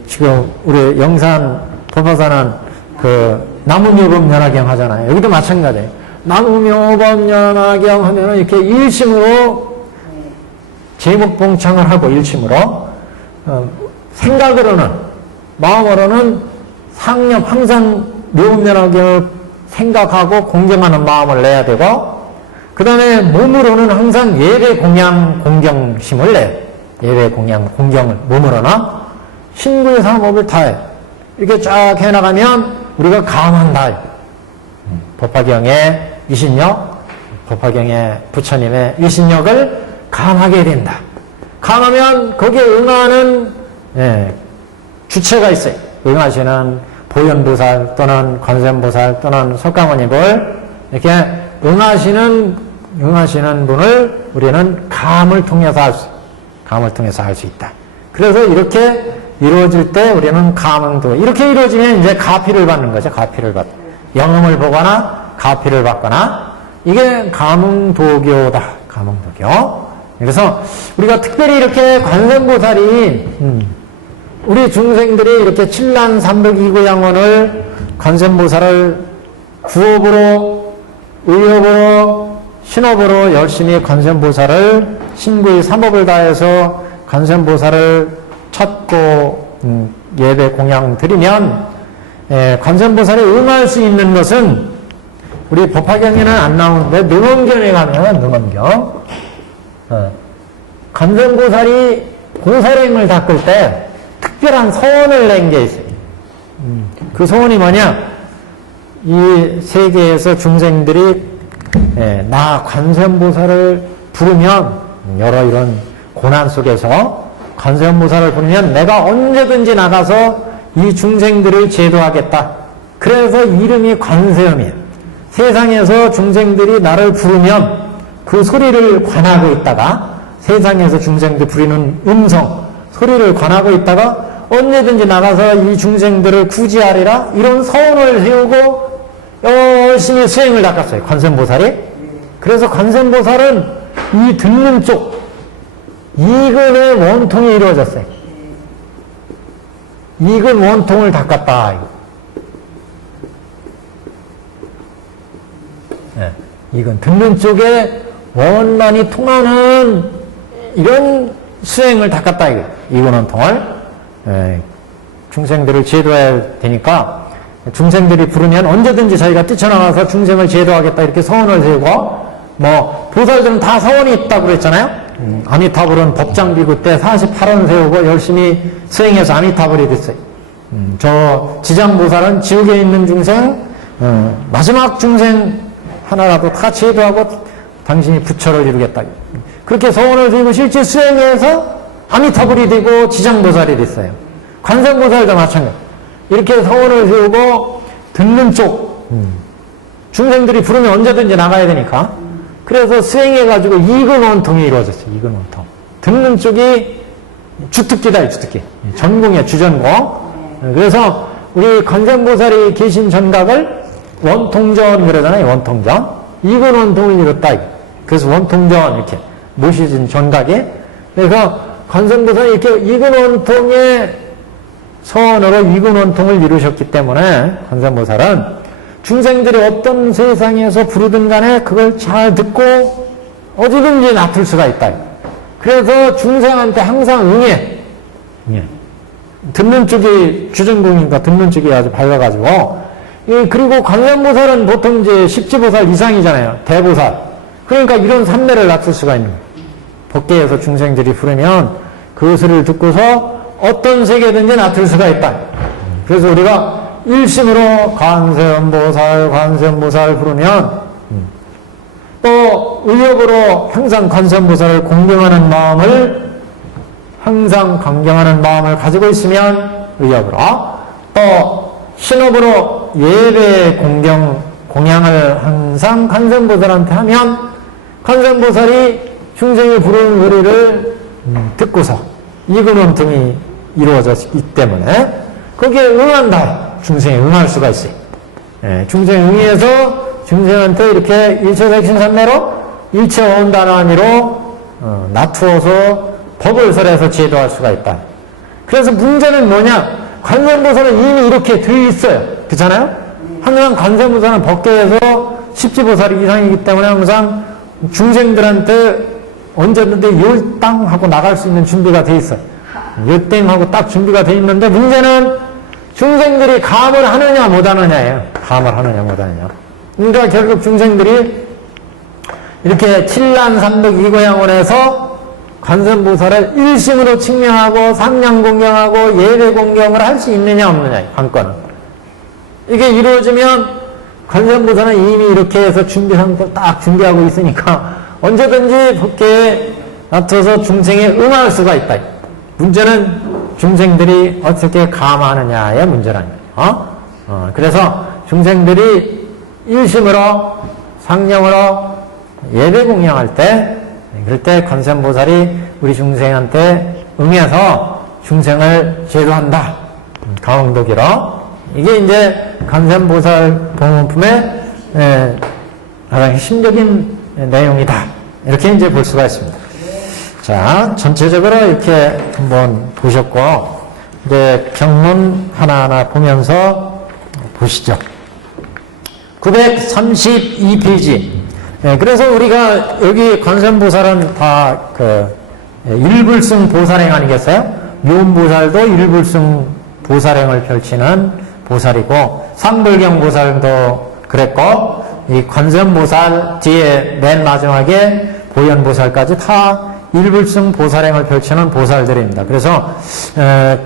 지금 우리 영산 법화사는 나무묘법연화경 하잖아요. 여기도 마찬가지예요. 나무묘법연화경 하면은 이렇게 일심으로 제목봉창을 하고 일심으로 생각으로는 마음으로는 상념 항상 묘법연화경을 생각하고 공경하는 마음을 내야 되고 그 다음에 몸으로는 항상 예배 공양 공경심을 내요. 예배 공양 공경을 몸으로나 신구의 사업을 다해. 이렇게 쫙 해나가면 우리가 감한다. 법화경의 위신력, 법화경의 부처님의 위신력을 감하게 된다. 감하면 거기에 응하는 주체가 있어요. 응하시는 보현보살 또는 관세음보살 또는 석가모니를 이렇게 응하시는 분을 우리는 감을 통해서 할 수 있다. 그래서 이렇게 이루어질 때 우리는 감응도 이렇게 이루어지면 이제 가피를 받는 거죠. 가피를 받. 영음을 보거나 가피를 받거나 이게 감응도교다. 감응도교. 그래서 우리가 특별히 이렇게 관세음보살이 우리 중생들이 이렇게 칠란삼백이구양원을 관세음보살을 구업으로 의업으로 신업으로 열심히 관세음보살을 신구의 삼업을 다해서 관세음보살을 찾고 예배 공양 드리면 관세음보살이 응할 수 있는 것은 우리 법화경에는 안 나오는데 능엄경에 가면 능엄경 관세음보살이 고사령을 닦을 때 특별한 서원을 낸 게 있어요. 그 서원이 뭐냐? 이 세계에서 중생들이 나 관세음보살을 부르면 여러 이런 고난 속에서 관세음보살을 부르면 내가 언제든지 나가서 이 중생들을 제도하겠다. 그래서 이름이 관세음이에요. 세상에서 중생들이 나를 부르면 그 소리를 관하고 있다가 세상에서 중생들 부리는 음성 소리를 관하고 있다가 언제든지 나가서 이 중생들을 구제하리라 이런 서원을 세우고 열심히 수행을 닦았어요. 관세음보살이. 그래서 관세음보살은 이 듣는 쪽 이근의 원통이 이루어졌어요. 이근 원통을 닦았다. 이건 듣는 쪽에 원만히 통하는 이런 수행을 닦았다. 이근 원통을 중생들을 제도해야 되니까 중생들이 부르면 언제든지 자기가 뛰쳐나가서 중생을 제도하겠다 이렇게 서원을 세우고 보살들은 다 서원이 있다고 그랬잖아요. 아미타불은 법장비구 때 48원 세우고 열심히 수행해서 아미타불이 됐어요. 저 지장보살은 지옥에 있는 중생 마지막 중생 하나라도 다 제도하고 당신이 부처를 이루겠다. 그렇게 소원을 드리고 실제 수행해서 아미타불이 되고 지장보살이 됐어요. 관세음보살도 마찬가지. 이렇게 소원을 세우고 듣는 쪽 중생들이 부르면 언제든지 나가야 되니까 그래서 수행해가지고 이근원통이 이루어졌어요. 이근원통. 듣는 쪽이 주특기다. 주특기. 전공이야. 주전공. 그래서 우리 관세음보살이 계신 전각을 원통전 그러잖아요. 원통전. 이근원통을 이뤘다. 그래서 원통전 이렇게 모시진 전각에 그래서 관세음보살이 이렇게 이근원통의 서원으로 이근원통을 이루셨기 때문에 관세음보살은 중생들이 어떤 세상에서 부르든 간에 그걸 잘 듣고 어디든지 놔둘 수가 있다. 그래서 중생한테 항상 응해. 듣는 쪽이 주전공이니까 듣는 쪽이 아주 밝아가지고 그리고 관세음보살은 보통 이제 십지보살 이상이잖아요. 대보살. 그러니까 이런 삼매를 낮출 수가 있는 거예요. 법계에서 중생들이 부르면 그 소리를 듣고서 어떤 세계든지 놔둘 수가 있다. 그래서 우리가 일심으로 관세음보살 부르면 또 의욕으로 항상 관세음보살을 공경하는 마음을 항상 강경하는 마음을 가지고 있으면 의욕으로 또 신업으로 예배 공양을 항상 관세음보살한테 하면 관세음보살이 중생이 부르는 소리를 듣고서 이근원통이 이루어졌기 때문에 거기에 응한다. 중생이 응할 수가 있어요. 중생이 응해서 중생한테 이렇게 일체색신산매로 일체원단한위로 놔두어서 법을 설해서 제도할 수가 있다. 그래서 문제는 뭐냐? 관세음보살은 이미 이렇게 돼 있어요. 그렇잖아요? 항상 관세음보살은 법계에서 십지보살이 이상이기 때문에 항상 중생들한테 언제든지 열땅하고 나갈 수 있는 준비가 돼 있어요. 열땡하고 딱 준비가 돼 있는데 문제는 중생들이 감을 하느냐 못하느냐예요. 감을 하느냐 못하느냐. 그러니까 결국 중생들이 이렇게 칠란삼득 이고양원에서 관세음보살을 일심으로 칭명하고 상냥공경하고 예배공경을 할 수 있느냐 없느냐 관건은. 이게 이루어지면 관세음보살은 이미 이렇게 해서 준비한 거 딱 준비하고 있으니까 언제든지 법계에 놔둬서 중생에 응할 수가 있다. 문제는 중생들이 어떻게 감하느냐의 문제라는 거예요. 그래서 중생들이 일심으로 상냥으로 예배 공양할 때 그럴 때 관세음보살이 우리 중생한테 응해서 중생을 제도한다. 강원도기로 이게 이제 관세음보살 법문품의 가장 핵심적인 내용이다. 이렇게 이제 볼 수가 있습니다. 자, 전체적으로 이렇게 한번 보셨고, 이제 경문 하나하나 보면서 보시죠. 932페이지. 그래서 우리가 여기 관세음보살은 다 일불승 보살행 아니겠어요? 묘음보살도 일불승 보살행을 펼치는 보살이고, 삼불경보살도 그랬고, 이 관세음보살 뒤에 맨 마지막에 보현보살까지 다 일불승 보살행을 펼치는 보살들입니다. 그래서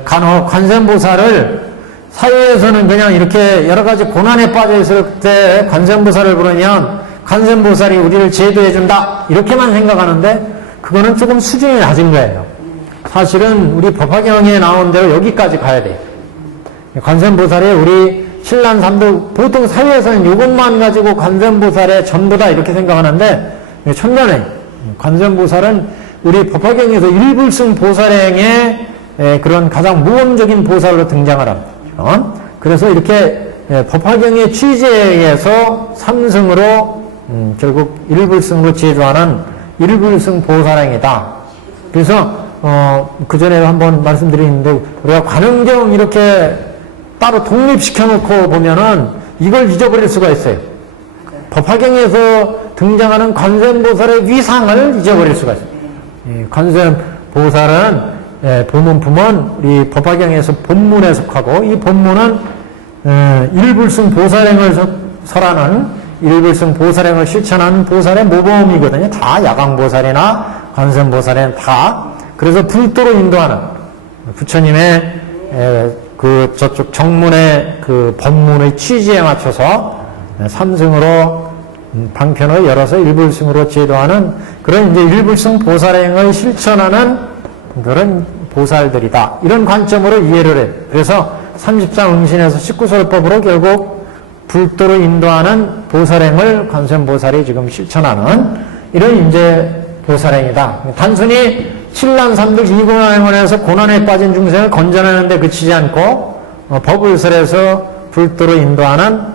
간혹 관세음보살을 사회에서는 그냥 이렇게 여러 가지 고난에 빠져 있을 때 관세음보살을 부르면 관세음보살이 우리를 제도해준다 이렇게만 생각하는데 그거는 조금 수준이 낮은 거예요. 사실은 우리 법화경에 나온 대로 여기까지 가야 돼요. 관세음보살이 우리 신란삼도 보통 사회에서는 이것만 가지고 관세음보살의 전부다 이렇게 생각하는데 천년에 관세음보살은 우리 법화경에서 일불승 보살행의 그런 가장 모범적인 보살로 등장을 합니다. 그래서 이렇게 법화경의 취지에서 삼승으로 결국 일불승으로 제도하는 일불승 보살행이다. 그래서 그 전에 한번 말씀드렸는데 우리가 관음경 이렇게 따로 독립시켜 놓고 보면은 이걸 잊어버릴 수가 있어요. 법화경에서 등장하는 관세음보살의 위상을 잊어버릴 수가 있어요. 관세음보살은 본문품은 우리 법화경에서 본문에 속하고 이 본문은 일불승 보살행을 설하는 일불승 보살행을 실천하는 보살의 모범이거든요. 다 야광보살이나 관세음보살은 다 그래서 불도로 인도하는 부처님의 그 저쪽 정문의 그 법문의 취지에 맞춰서 삼승으로 방편을 열어서 일불승으로 제도하는 그런 이제 일불승 보살행을 실천하는 그런 보살들이다. 이런 관점으로 이해를 해. 그래서 33응신에서 19설법으로 결국 불도로 인도하는 보살행을 관세음보살이 지금 실천하는 이런 이제 보살행이다. 단순히 칠란삼득 이공양원에서 고난에 빠진 중생을 건져내는데 그치지 않고 법을설에서 불도로 인도하는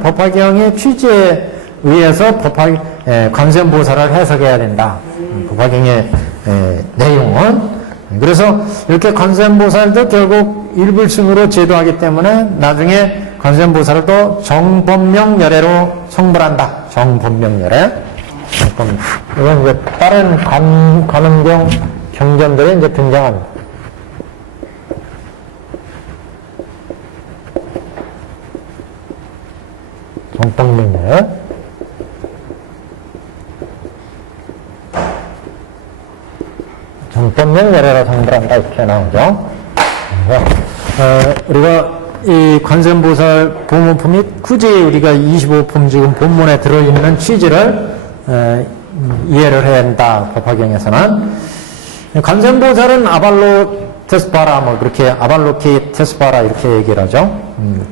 법화경의 취지에 의해서 관세음보살을 해석해야 된다. 법화경의 내용은 그래서 이렇게 관세음보살도 결국 일불승으로 제도하기 때문에 나중에 관세음보살을 또 정법명열애로 성불한다. 정법명열애. 이건 이제 다른 관음경 경전들에 이제 등장합니다. 정법명열애. 정법명열애로 성불한다. 이렇게 나오죠. 우리가 이 관세음보살 보문품이 굳이 우리가 25품 지금 본문에 들어있는 취지를 이해를 해야 한다. 법화경에서는 관세음보살은 아발로테스파라 뭐 그렇게 아발로키테스파라 이렇게 얘기를 하죠.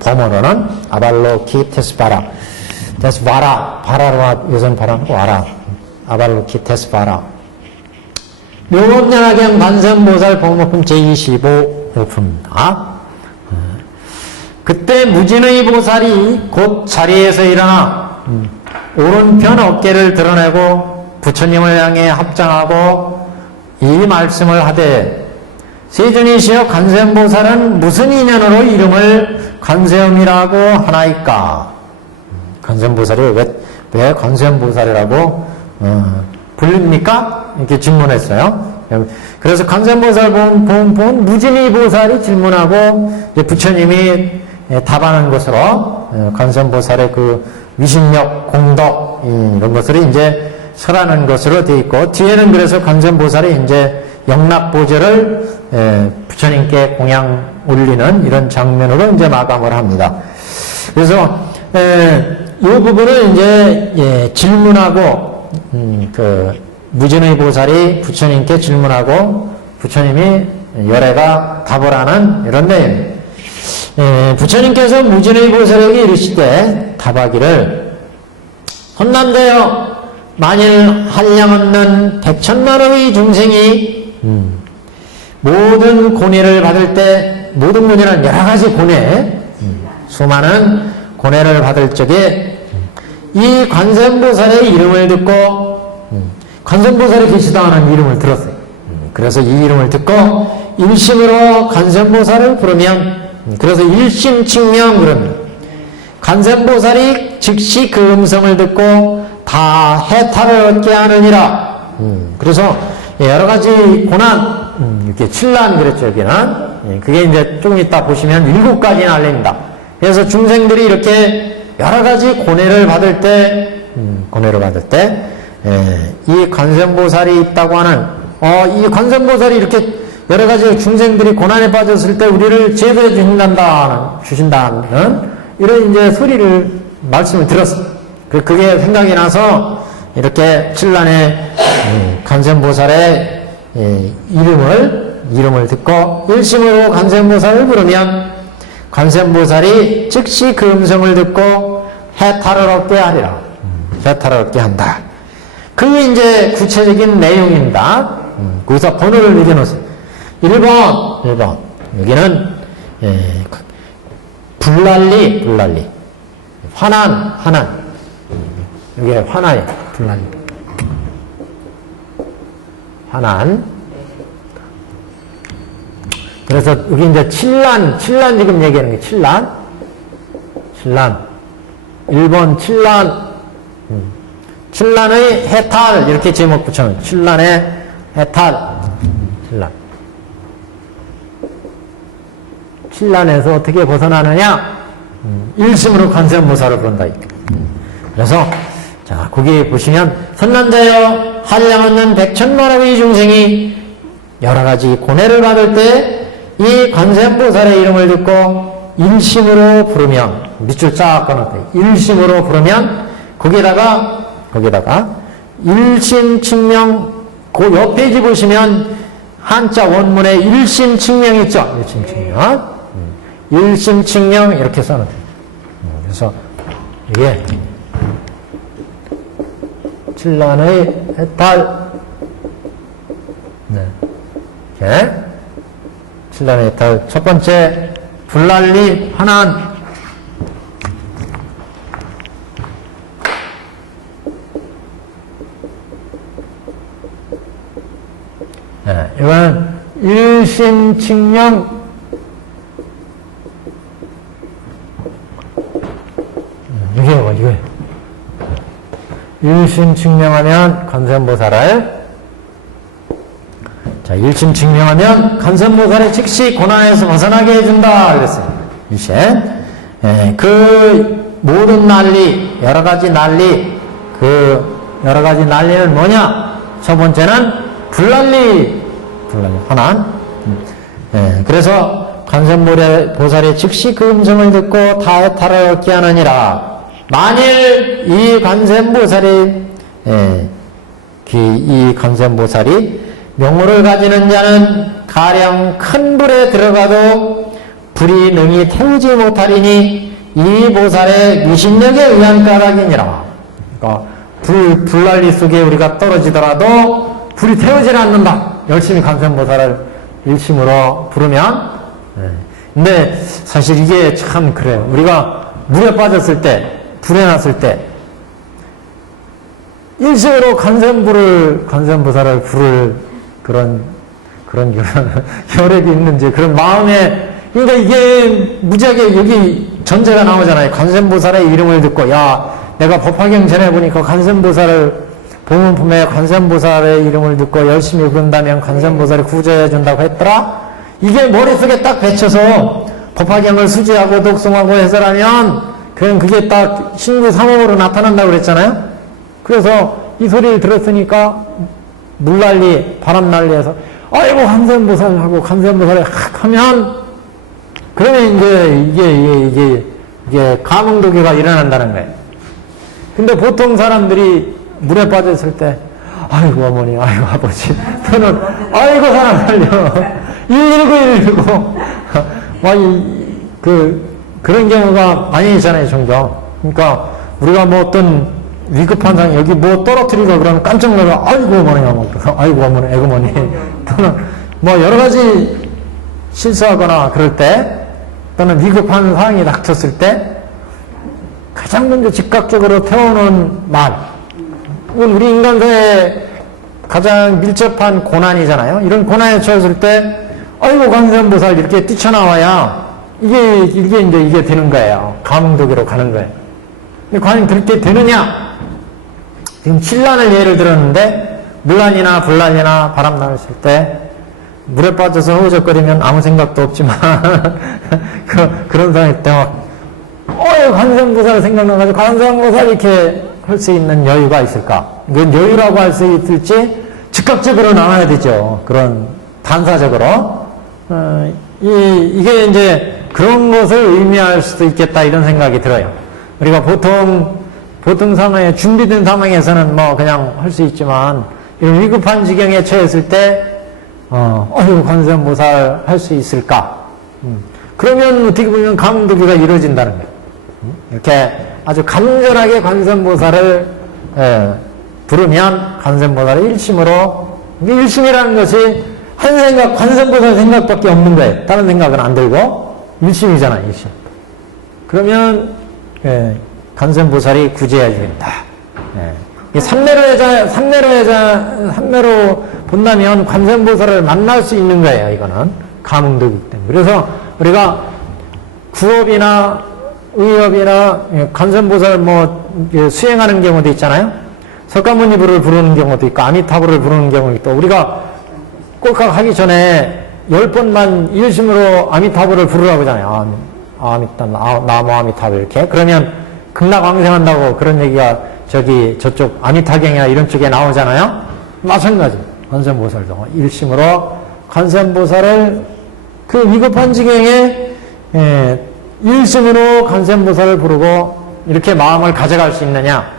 범어로는 아발로키테스파라 테스파라 바라로 요선 바라고 와라 아발로키테스파라 묘법연화경 관세음보살 보문품 제25호품입니다. 그때 무진의 보살이 곧 자리에서 일어나 오른편 어깨를 드러내고 부처님을 향해 합장하고 이 말씀을 하되 세존이시여 관세음보살은 무슨 인연으로 이름을 관세음이라고 하나이까? 관세음보살이 왜 관세음보살이라고 불립니까? 이렇게 질문했어요. 그래서 관세음보살 보면 무진의 보살이 질문하고 부처님이 답하는 것으로 관세음보살의 그 위신력, 공덕 이런 것들이 이제 설하는 것으로 되어 있고 뒤에는 그래서 관세음보살이 이제 영락보절을 부처님께 공양 올리는 이런 장면으로 이제 마감을 합니다. 그래서 이 부분을 이제 질문하고 그 무진의 보살이 부처님께 질문하고 부처님이 열애가 답을 하는 이런 내용. 부처님께서 무진의 보살에게 이르시되 답하기를 혼난되어 만일 한량 없는 백천만의 중생이 모든 고뇌를 받을 때 모든 고뇌는 여러 가지 고뇌 수많은 고뇌를 받을 적에 이 관세음보살의 이름을 듣고 관세음보살이 계시다는 이름을 들었어요. 그래서 이 이름을 듣고 일심으로 관세음보살을 부르면 그래서 일심칭명 그럽니다. 관세음보살이 즉시 그 음성을 듣고 다 해탈을 얻게 하느니라. 그래서 여러 가지 고난 이렇게 칠난 그랬죠. 여기는 그게 이제 조금 이따 보시면 7가지나 알립니다. 그래서 중생들이 이렇게 여러 가지 고뇌를 받을 때 이 관세음보살이 있다고 하는 이 관세음보살이 이렇게 여러 가지 중생들이 고난에 빠졌을 때 우리를 제도해 주신다는 이런 이제 소리를 말씀을 들었어. 그게 생각이 나서 이렇게 칠란의 관세음보살의 이름을 듣고 일심으로 관세음보살을 부르면 관세음보살이 즉시 그 음성을 듣고 해탈을 얻게 하리라. 해탈을 얻게 한다. 그 이제 구체적인 내용입니다. 거기서 번호를 매겨놓으세요. 1번. 여기는 불난리. 화난. 이게 화나요. 불난리. 화난. 그래서 여기 이제 칠란 지금 얘기하는 게 칠란. 1번 칠란. 칠란의 해탈 이렇게 제목 붙여놓은 칠란의 해탈. 칠란에서 어떻게 벗어나느냐? 일심으로 관세음보살을 부른다. 그래서 자 거기 보시면 선난자여 한량 없는 백천만의 중생이 여러 가지 고뇌를 받을 때 이 관세음보살의 이름을 듣고 일심으로 부르면, 밑줄 쫙 꺼놓고, 일심으로 부르면, 거기에다가, 일심칙명, 그 옆 페이지 보시면, 한자 원문에 일심칙명 있죠? 일심칙명. 일심칙명, 이렇게 써놓은 거예요. 그래서, 이게, 칠란의 해탈, 네. 이렇게. 칠란의 해탈. 첫 번째, 불난리, 환한. 네. 이건 일심칙명, 이게 뭐죠? 일심칙명하면 관세음보살을, 자, 일심칙명하면 관세음보살의 즉시 고난에서 벗어나게 해준다 그랬어요. 일심. 예, 그 모든 난리, 여러 가지 난리, 그 여러 가지 난리는 뭐냐? 첫 번째는 불난리, 환한. 예, 그래서 관세음보살의 즉시 그 음성을 듣고 다 해탈을 얻게 하느니라. 만일 이 관세음보살이, 이 관세음보살이 명호를 가지는 자는 가령 큰 불에 들어가도 불이 능히 태우지 못하리니 이 보살의 유신력에 의한 까닭이니라. 그러니까 불난리 속에 우리가 떨어지더라도 불이 태우질 않는다. 열심히 관세음보살을 일심으로 부르면. 근데 사실 이게 참 그래요. 우리가 물에 빠졌을 때, 불에 났을 때 일심으로 관세음보살을 부를 그런 혈액이 있는지, 그런 마음에, 그러니까 이게 무지하게 여기 전제가 나오잖아요. 관세음보살의 이름을 듣고, 야, 내가 법화경 전해보니까 관세음보살을 보문품에 관세음보살의 이름을 듣고 열심히 부른다면 관세음보살이 구제해준다고 했더라? 이게 머릿속에 딱 배쳐서 법화경을 수지하고 독송하고 해설하면 그냥 그게 딱 신구 삼업으로 나타난다고 그랬잖아요? 그래서 이 소리를 들었으니까 물난리, 바람난리에서 아이고 관세음보살하고 관세음보살을 확 하면 그러면 이제 이게 감흥도교가 일어난다는 거예요. 근데 보통 사람들이 물에 빠졌을 때 아이고 어머니, 아이고 아버지, 저는 아이고 사람 살려 119 그런 경우가 많이 있잖아요, 종종. 그러니까 우리가 뭐 어떤 위급한 상황, 여기 뭐 떨어뜨리고 그러면 깜짝 놀라, 아이고 어머니, 아이고 어머니, 애고머니. 또는 뭐 여러 가지 실수하거나 그럴 때, 또는 위급한 상황이 닥쳤을 때 가장 먼저 즉각적으로 태우는 말, 이건 우리 인간사의 가장 밀접한 고난이잖아요. 이런 고난에 처했을 때 아이고 관세음보살 이렇게 뛰쳐나와야 이게 되는 거예요. 감흥도기로 가는 거예요. 근데 과연 그렇게 되느냐? 지금 칠난을 예를 들었는데 물난이나 불난이나 바람 나왔을 때 물에 빠져서 허우적거리면 아무 생각도 없지만 그런 상황일 때 막 관세음보살 생각나가지고 관세음보살 이렇게 할 수 있는 여유가 있을까? 이건 여유라고 할 수 있을지 즉각적으로 나와야 되죠. 그런 단사적으로. 이게 이제 그런 것을 의미할 수도 있겠다 이런 생각이 들어요. 우리가 보통 상황에 준비된 상황에서는 뭐 그냥 할 수 있지만 이런 위급한 지경에 처했을 때 관세음보살 할 수 있을까? 그러면 어떻게 보면 감흥도기가 이루어진다는 거예요. 이렇게 아주 간절하게 관세음보살을 부르면 관세음보살의 일심으로, 일심이라는 것이 한 생각, 관세음보살 생각밖에 없는 거예요. 다른 생각은 안 들고 일심이잖아요, 일심. 그러면 관세음보살이 구제해 주겠다. 삼매로 본다면 관세음보살을 만날 수 있는 거예요. 이거는 감흥도기 때문에. 그래서 우리가 구업이나 의업이나 관세음보살 수행하는 경우도 있잖아요. 석가모니불을 부르는 경우도 있고 아미타불을 부르는 경우도 있고, 우리가 꼴깍 하기 전에 10번만 일심으로 아미타불을 부르라고 하잖아요. 나무 아미타불 이렇게. 그러면 극락왕생한다고 그런 얘기가 저쪽 아미타경이나 이런 쪽에 나오잖아요. 마찬가지. 관세음보살도 일심으로 관세음보살을 그 위급한 지경에 일심으로 관세음보살을 부르고 이렇게 마음을 가져갈 수 있느냐.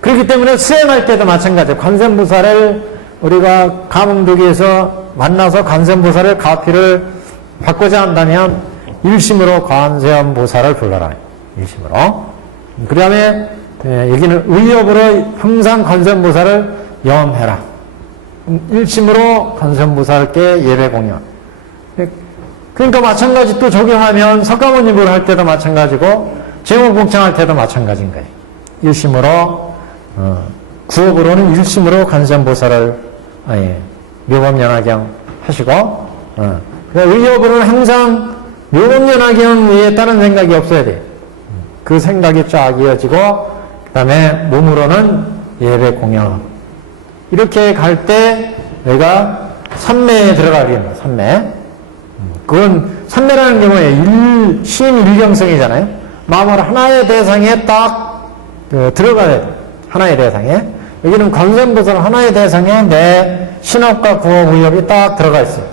그렇기 때문에 수행할 때도 마찬가지예요. 관세음보살을 우리가 감흥도기에서 만나서 관세음보살을 가피를 받고자 한다면 일심으로 관세음보살을 불러라. 일심으로. 그 다음에 여기는 의협으로 항상 관세음보살을 염해라. 일심으로 관세음보살께 예배 공연. 그러니까 마찬가지 또 적용하면 석가모니를 할 때도 마찬가지고 제목봉창할 때도 마찬가지인 거예요. 일심으로 구업으로는 일심으로 관세음보살을 묘법연화경 하시고 의협으로는 항상 묘법연화경 외에 다른 생각이 없어야 돼요. 그 생각이 쫙 이어지고 그 다음에 몸으로는 예배 공연 이렇게 갈 때 내가 삼매에 들어가겠네. 삼매. 그건 삼매라는 경우에 시인일경성이잖아요. 마음을 하나의 대상에 딱 들어가야 돼. 하나의 대상에. 여기는 관세음보살 하나의 대상에 내 신업과 구업, 의협이 딱 들어가 있어요.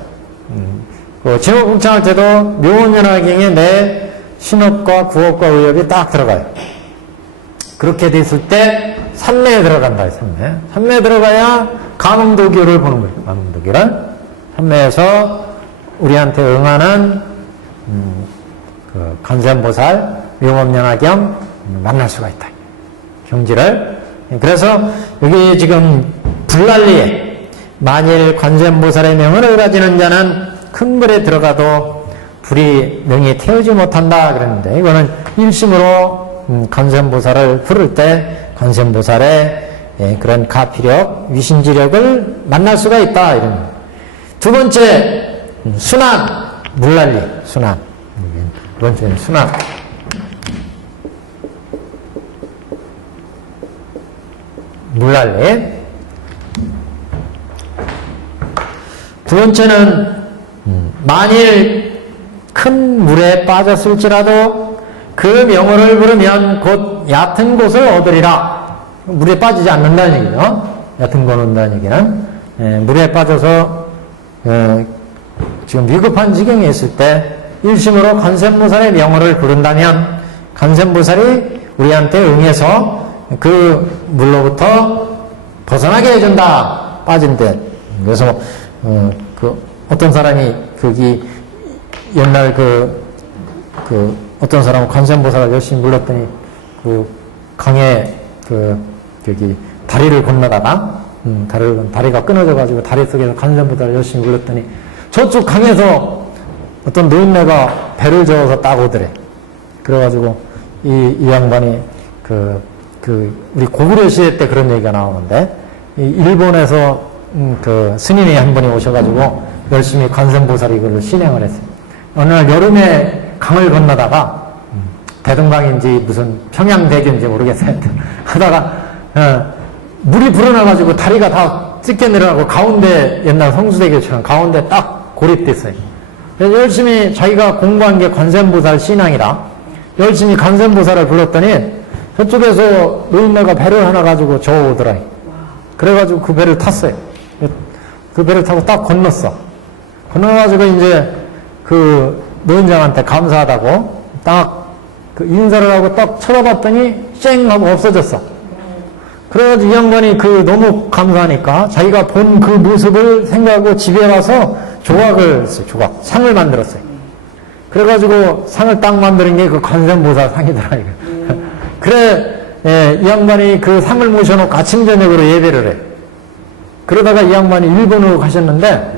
제목봉창할 때도 묘원연화경에 내 신업과 구업과 의협이 딱 들어가요. 그렇게 됐을 때 삼매에 들어간다. 삼매. 삼매에 들어가야 감흥도교를 보는 거예요. 감흥도교를. 삼매에서 우리한테 응하는 그 관세음보살, 묘법연화경 만날 수가 있다. 경지를. 그래서 여기 지금 불난리에 만일 관세음보살의 명을 의라지는 자는 큰 불에 들어가도 불이 명이 태우지 못한다 그랬는데 이거는 일심으로 관세음보살을 부를 때 관세음보살의 그런 가피력, 위신지력을 만날 수가 있다. 이런. 두 번째 순환, 물난리, 순환. 두 번째는 순환. 물난리. 두 번째는 만일 큰 물에 빠졌을지라도 그 명호를 부르면 곧 얕은 곳을 얻으리라. 물에 빠지지 않는다는 얘기죠. 얕은 곳을 얻는다는 얘기는 물에 빠져서 지금 위급한 지경에 있을 때 일심으로 관세음보살의 명호를 부른다면 관세음보살이 우리한테 응해서 그 물로부터 벗어나게 해준다. 빠진 데. 그래서 어떤 사람이 거기 옛날 어떤 사람은 관세음보살을 열심히 불렀더니 그 강에 여기 다리를 건너다가 다리가 끊어져가지고 다리 속에서 관세음보살을 열심히 불렀더니 저쪽 강에서 어떤 노인네가 배를 저어서 따고 오더래. 그래가지고 이 양반이 우리 고구려 시대 때 그런 얘기가 나오는데 일본에서 스님이 한 분이 오셔가지고 열심히 관세음보살 이걸 신행을 했어요. 어느 날 여름에 강을 건너다가 대동강인지 무슨 평양대교인지 모르겠어요. 하다가 물이 불어나가지고 다리가 다 찢겨 내려가고 가운데 옛날 성수대교처럼 가운데 딱 고립됐어요. 열심히 자기가 공부한 게 관세음보살 신앙이라 열심히 관세음보살을 불렀더니 저쪽에서 노인네가 배를 하나 가지고 저어오더라. 그래가지고 그 배를 탔어요. 그 배를 타고 딱 건넜어. 건너가지고 이제 그 노인장한테 감사하다고 딱 그 인사를 하고 딱 쳐다봤더니 쨍 하고 없어졌어. 그래가지고 이 양반이 너무 감사하니까 자기가 본 그 모습을 생각하고 집에 와서 조각을 했어요. 조각. 상을 만들었어요. 그래가지고 상을 딱 만드는 게 그 관세음보살 상이더라. 그래, 이 양반이 그 상을 모셔놓고 아침, 저녁으로 예배를 해. 그러다가 이 양반이 일본으로 가셨는데,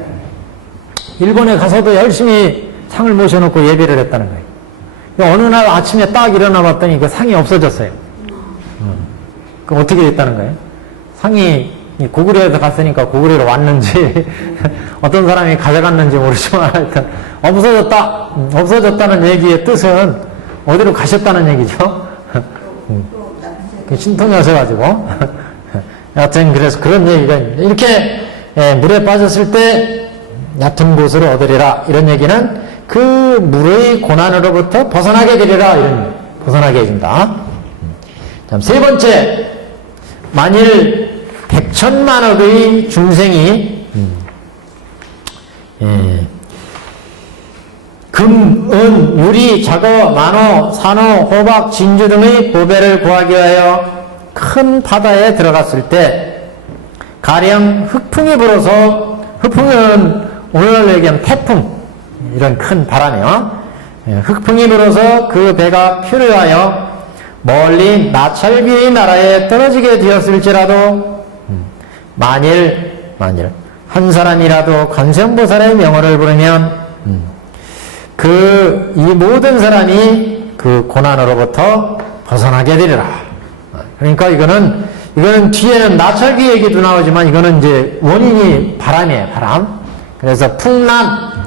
일본에 가서도 열심히 상을 모셔놓고 예배를 했다는 거예요. 어느 날 아침에 딱 일어나 봤더니 그 상이 없어졌어요. 그럼 어떻게 됐다는 거예요? 상이 고구려에서 갔으니까 고구려로 왔는지, 어떤 사람이 가져갔는지 모르지만 하여튼, 없어졌다는 얘기의 뜻은 어디로 가셨다는 얘기죠? 신통이 하셔가지고. 여하튼, 그래서 그런 얘기가 있는데, 이렇게 물에 빠졌을 때 얕은 곳을 얻으리라. 이런 얘기는 그 물의 고난으로부터 벗어나게 되리라. 벗어나게 해준다. 다음 세 번째, 만일 100천만억의 중생이 그 금, 은, 유리, 자거, 만호, 산호, 호박, 진주 등의 보배를 구하기 위하여 큰 바다에 들어갔을 때 가령 흑풍이 불어서, 흑풍은 오늘날로 얘기하면 태풍, 이런 큰 바람이요. 흑풍이 불어서 그 배가 표류하여 멀리 나찰귀의 나라에 떨어지게 되었을지라도 만일 한 사람이라도 관세음보살의 명호를 부르면 이 모든 사람이 그 고난으로부터 벗어나게 되리라. 그러니까 이거는 뒤에는 나찰귀 얘기도 나오지만 이거는 이제 원인이 바람이에요, 바람. 그래서 풍란.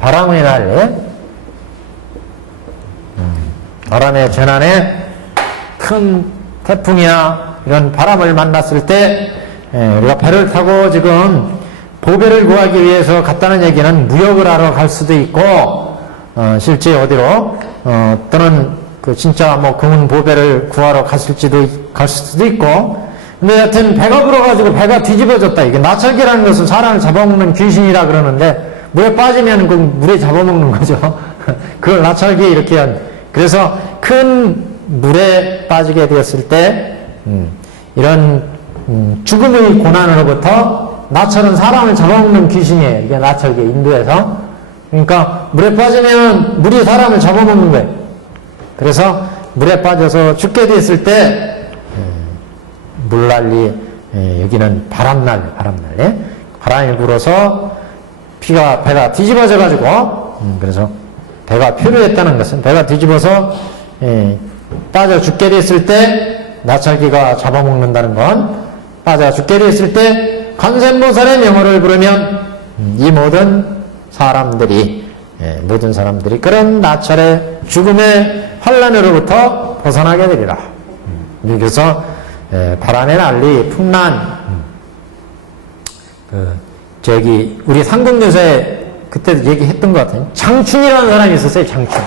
바람의 날, 바람의 재난에 큰 태풍이나 이런 바람을 만났을 때 우리가 배를 타고 지금 보배를 구하기 위해서 갔다는 얘기는 무역을 하러 갈 수도 있고 실제 어디로 또는 진짜 뭐 금은 보배를 구하러 갈 수도 있고 근데 여하튼 배가 불어가지고 배가 뒤집어졌다. 이게 나찰기라는 것은 사람을 잡아먹는 귀신이라 그러는데 물에 빠지면 그 물에 잡아먹는 거죠. 그걸 나찰기 이렇게 그래서 큰 물에 빠지게 되었을 때 이런 죽음의 고난으로부터 나찰은 사람을 잡아먹는 귀신이에요. 이게 나찰기 인도에서. 그러니까 물에 빠지면 물이 사람을 잡아먹는 거예요. 그래서 물에 빠져서 죽게 됐을 때 물난리, 여기는 바람난리. 바람이 불어서 배가 뒤집어져 가지고 그래서 배가 표류했다는 것은 배가 뒤집어서 빠져 죽게 됐을 때 나찰기가 잡아먹는다는 건 빠져 죽게 됐을 때 관세음보살의 명호를 부르면 이 모든 사람들이 그런 나찰의 죽음의 환란으로부터 벗어나게 되리라. 여기서 바람의 난리, 풍란, 우리 상공요사에 그때 얘기했던 것 같아요. 장춘이라는 사람이 있었어요, 장춘.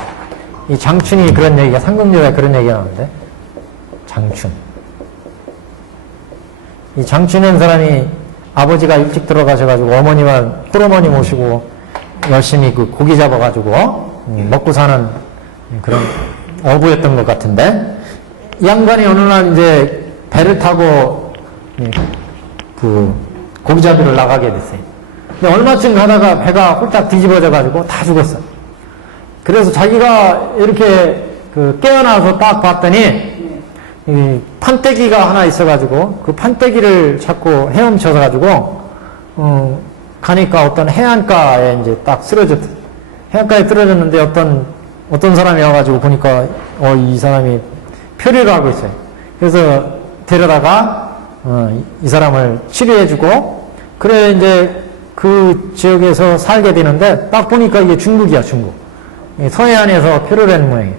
이 장춘이 그런 얘기가, 상공요사에 그런 얘기가 나오는데, 장춘. 이 장춘이라는 사람이 아버지가 일찍 들어가셔가지고 홀어머니 모시고 열심히 고기 잡아가지고 먹고 사는 그런 어부였던 것 같은데, 이 양반이 어느 날 이제 배를 타고 고기잡이를 나가게 됐어요. 근데 얼마쯤 가다가 배가 홀딱 뒤집어져가지고 다 죽었어. 그래서 자기가 이렇게 깨어나서 딱 봤더니 판때기가 하나 있어가지고 그 판때기를 자꾸 헤엄쳐서가지고 가니까 어떤 해안가에 이제 딱 쓰러졌대. 해안가에 떨어졌는데 어떤 사람이 와가지고 보니까 이 사람이 표류를 하고 있어요. 그래서 데려다가 이 사람을 치료해주고 그래 이제 그 지역에서 살게 되는데 딱 보니까 이게 중국이야, 중국. 서해안에서 표류를 한 모양이에요.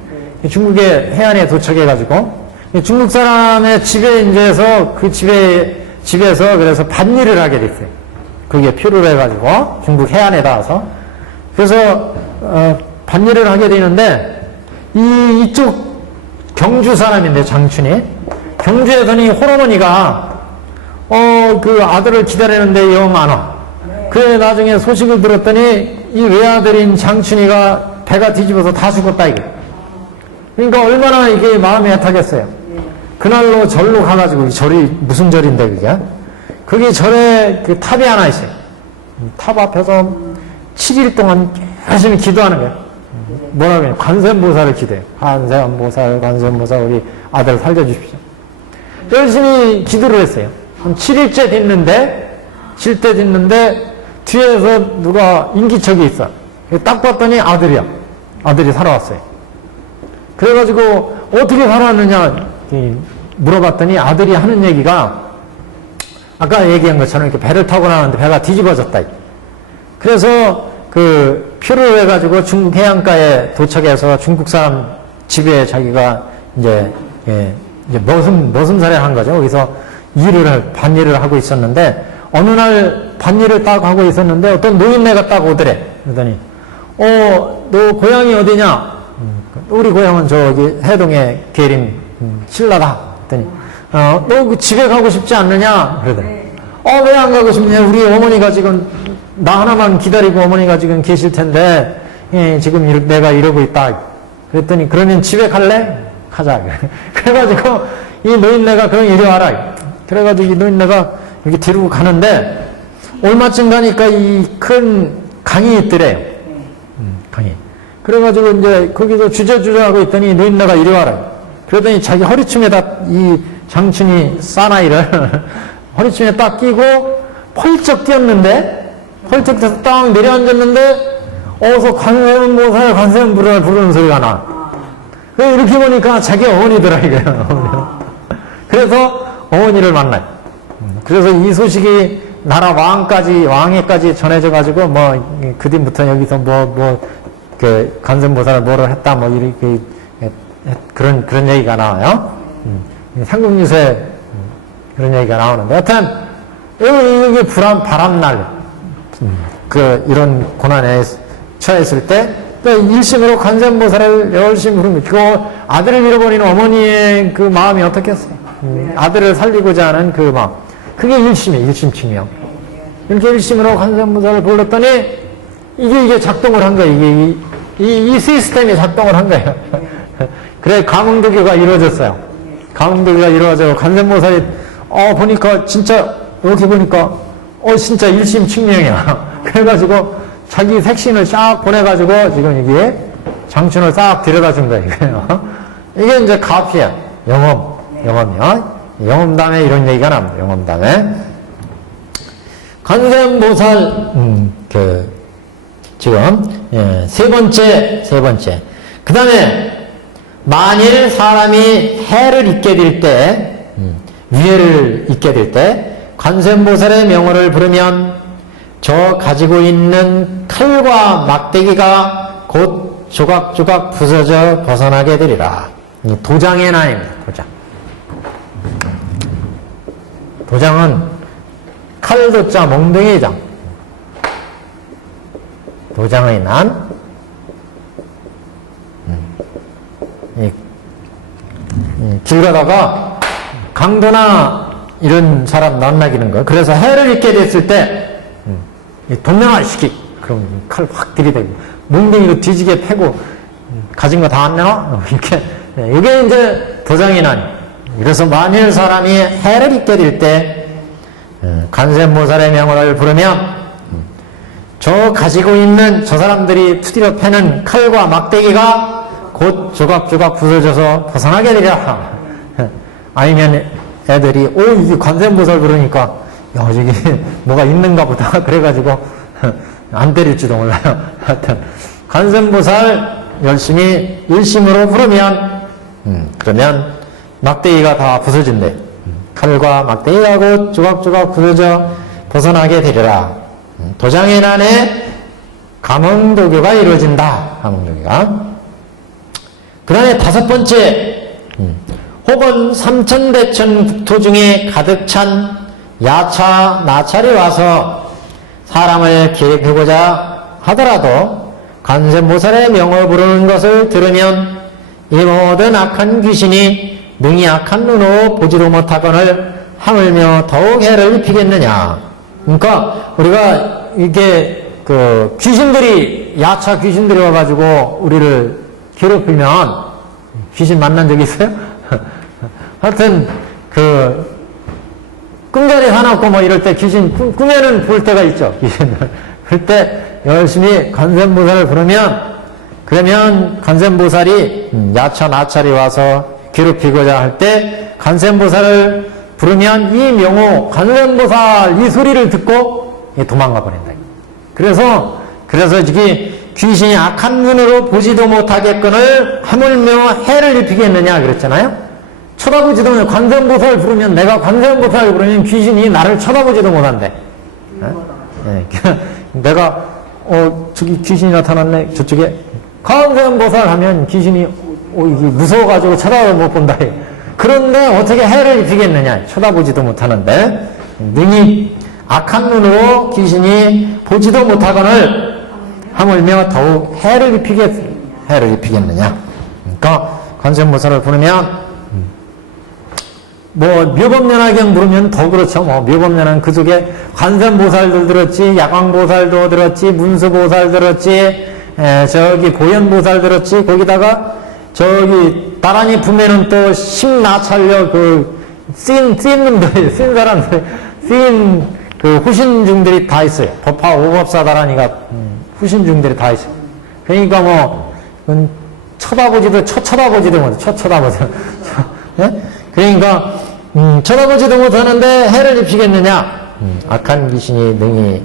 중국의 해안에 도착해가지고 중국 사람의 집에 이제서 그 집에서 그래서 밭일을 하게 됐어요. 그게 표류를 해가지고 중국 해안에 닿아서 그래서 밭일을 하게 되는데 이쪽 경주 사람인데 장춘이 경주에서는 홀어머니가 그 아들을 기다리는데 영 안 와. 그래 나중에 소식을 들었더니 이 외아들인 장춘이가 배가 뒤집어서 다 죽었다 이게. 그러니까 얼마나 이게 마음이 애타겠어요. 그날로 절로 가가지고 이 절이 무슨 절인데 그게? 그게 절에 그 탑이 하나 있어요. 탑 앞에서 7일 동안 열심히 기도하는 거예요. 뭐라고 해요? 관세음보살을 기도해요. 관세음보살 우리 아들 살려주십시오. 열심히 기도를 했어요. 한 7일째 됐는데 뒤에서 누가 인기척이 있어. 딱 봤더니 아들이야. 아들이 살아왔어요. 그래가지고 어떻게 살아왔느냐 물어봤더니 아들이 하는 얘기가 아까 얘기한 것처럼 이렇게 배를 타고 나왔는데 배가 뒤집어졌다. 그래서 표를 해가지고 중국 해안가에 도착해서 중국 사람 집에 자기가 이제 머슴살이 한 거죠. 거기서 밭일을 하고 있었는데 어느 날 밭일을 딱 하고 있었는데 어떤 노인네가 딱 오더래. 그러더니 너 고향이 어디냐? 우리 고향은 저기 해동의 계림 신라다. 그랬더니 너 그 집에 가고 싶지 않느냐? 그러더니 왜 안 가고 싶냐? 우리 어머니가 지금 나 하나만 기다리고 어머니가 지금 계실 텐데, 지금 내가 이러고 있다. 그랬더니, 그러면 집에 갈래? 가자. 그래가지고, 이 노인네가 그럼 이리 와라. 그래가지고 이 노인네가 이렇게 데리고 가는데, 얼마쯤 가니까 이 큰 강이 있더래요. 강이. 그래가지고 이제 거기서 주저주저하고 있더니 노인네가 이리 와라. 그러더니 자기 허리춤에다 이 장춘이 사나이를 허리춤에 딱 끼고 펄쩍 뛰었는데, 펄쩍 뛰어서 딱 내려앉았는데, 어서 관세음보살 부르는 소리가 나. 이렇게 보니까 자기 어머니더라, 이거예요. 그래서 어머니를 만나요. 그래서 이 소식이 나라 왕에까지 전해져가지고, 그 뒤부터 여기서 관세음보살을 뭐를 했다, 이렇게, 그런 얘기가 나와요. 삼국유세 그런 얘기가 나오는데, 여튼, 이게 바람날, 이런 고난에 처했을 때, 일심으로 관세음보살을 열심히 부르는, 아들을 잃어버린 어머니의 그 마음이 어떻겠어요? 아들을 살리고자 하는 그 마음. 그게 일심이명. 이렇게 일심으로 관세음보살을 불렀더니, 이게 작동을 한 거예요. 이 시스템이 작동을 한 거예요. 그래, 가문도교가 이루어졌어요. 가문도교가 이루어져, 관세음보살이, 보니까, 진짜, 이렇게 보니까, 진짜 일심칙명이야. 그래가지고, 자기 색신을 싹 보내가지고, 지금 이게, 장춘을 싹 데려다 준 거예요. 이게 이제 가피야. 영험이요. 영험담에 이런 얘기가 납니다. 영험담에. 관세음보살, 지금, 세 번째. 그 다음에, 만일 사람이 해를 입게 될 때, 위해를 입게 될 때, 관세음보살의 명호를 부르면, 저 가지고 있는 칼과 막대기가 곧 조각조각 부서져 벗어나게 되리라. 도장의 난입니다. 도장은 칼도자 몽둥이 장. 도장의 난. 길 가다가 강도나 이런 사람 만나기는 거. 그래서 해를 입게 됐을 때 돈내놔시키. 그럼 칼 확 들이대고 몽둥이로 뒤지게 패고 가진 거 다 안 내놔? 이렇게. 이게 이제 도장의 난. 그래서 만일 사람이 해를 입게 될 때 관세음보살의 명호를 부르면 저 가지고 있는 저 사람들이 투디려 패는 칼과 막대기가 곧 조각조각 부서져서 벗어나게 되리라. 아니면 애들이 이게 관세음보살 부르니까 야 저기 뭐가 있는가 보다 그래가지고 안 때릴지도 몰라요. 하여튼 관세음보살 열심히 일심으로 부르면 그러면 막대기가 다 부서진대. 칼과 막대기가 곧 조각조각 부서져 벗어나게 되리라. 도장의 난에 가문도교가 이루어진다. 가문도교가. 그 다음에 다섯 번째, 혹은 삼천대천 국토 중에 가득 찬 야차, 나찰이 와서 사람을 괴롭히고자 하더라도 관세음보살의 명을 부르는 것을 들으면 이 모든 악한 귀신이 능히 악한 눈으로 보지도 못하거늘 하물며 더욱 해를 입히겠느냐. 그러니까 우리가 이게 귀신들이 야차 귀신들이 와가지고 우리를 괴롭히면 귀신 만난 적 있어요? 하여튼 꿈자리 사납고 이럴 때 귀신 꿈에는 볼 때가 있죠. 귀신들. 그럴 때 열심히 관세음보살을 부르면 그러면 관세음보살이 야차 나찰이 와서 괴롭히고자 할 때 관세음보살을 부르면 이 명호 관세음보살 이 소리를 듣고 도망가 버린다. 그래서 이게 귀신이 악한 눈으로 보지도 못하겠거늘 하물며 해를 입히겠느냐 그랬잖아요. 쳐다보지도 못해. 관세음보살 부르면 내가 관세음보살을 부르면 귀신이 나를 쳐다보지도 못한대. 내가 저기 귀신이 나타났네 저쪽에 관세음보살 하면 귀신이 이게 무서워가지고 쳐다도 못 본다. 그런데 어떻게 해를 입히겠느냐. 쳐다보지도 못하는데 능히 악한 눈으로 귀신이 보지도 못하거늘 하물며 더욱 해를 입히겠느냐. 그러니까 관세음보살을 부르면 뭐 묘법연화경 부르면 더 그렇죠. 뭐 묘법연화는 그 속에 관세음보살도 들었지, 야광보살도 들었지, 문수보살 들었지, 저기 보현보살 들었지. 거기다가 저기 나란히 보면은 또 식나찰려 쓴 놈들, 쓴 사람들, 쓴 그 후신중들이 다 있어요. 법화 오법사 나란히가 후신중들이 다 있어요. 그러니까 뭐 쳐다보지도 예? 그러니까 쳐다보지도 못하는데 해를 입히겠느냐? 악한 귀신이 능히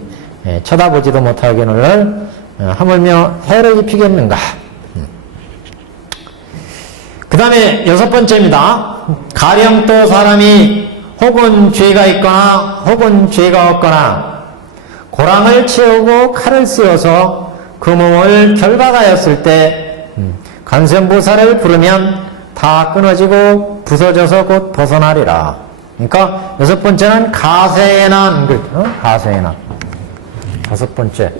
쳐다보지도 못하게를 하물며 해를 입히겠는가? 그 다음에 6번째입니다. 가령 또 사람이 혹은 죄가 있거나 혹은 죄가 없거나 고랑을 채우고 칼을 씌워서 그 몸을 결박하였을 때 관세음보살을 부르면 다 끊어지고 부서져서 곧 벗어나리라. 그러니까 6번째는 가세의 난, 가세의 난. 5번째.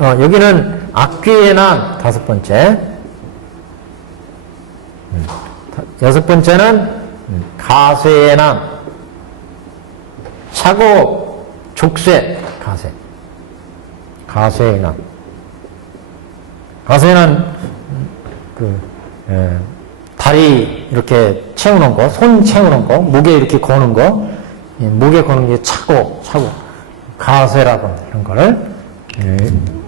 여기는 악귀의 난, 5번째. 6번째는 가세의 난. 차고 족쇄, 가세. 가세의 난. 가세의 난, 다리 이렇게 채우는 거, 손 채우는 거, 목에 이렇게 거는 거, 목에 거는 게 차고, 가세라고 합니다. 이런 거를,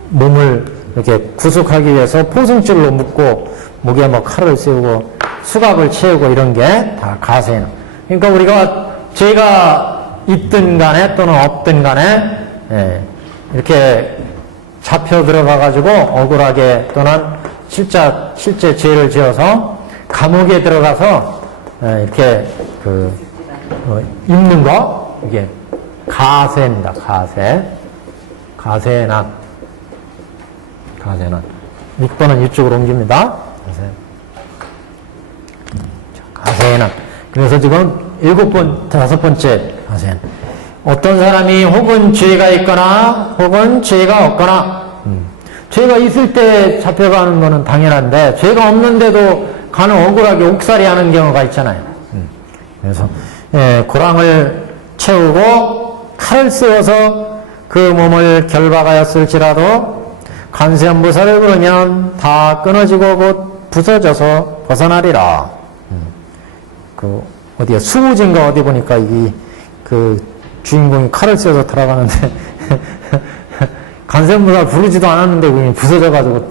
몸을 이렇게 구속하기 위해서 포승줄로 묶고, 목에 뭐 칼을 세우고, 수갑을 채우고 이런 게 다 가세는. 그러니까 우리가 죄가 있든 간에 또는 없든 간에, 이렇게 잡혀 들어가가지고 억울하게 또는 실제 죄를 지어서 감옥에 들어가서 이렇게 입는 거, 이게 가세입니다. 가세난. 6번은 이쪽으로 옮깁니다. 가세난. 그래서 지금 5번째 가세난. 어떤 사람이 혹은 죄가 있거나 혹은 죄가 없거나, 죄가 있을 때 잡혀가는 거는 당연한데 죄가 없는데도 간혹 억울하게 옥살이 하는 경우가 있잖아요. 그래서 고랑을 채우고 칼을 씌워서 그 몸을 결박하였을지라도 관세음보살을 부르면 다 끊어지고 곧 부서져서 벗어나리라. 어디야 수우진가 어디 보니까 주인공이 칼을 씌워서 들어가는데 관세음보살 부르지도 않았는데 그게 부서져가지고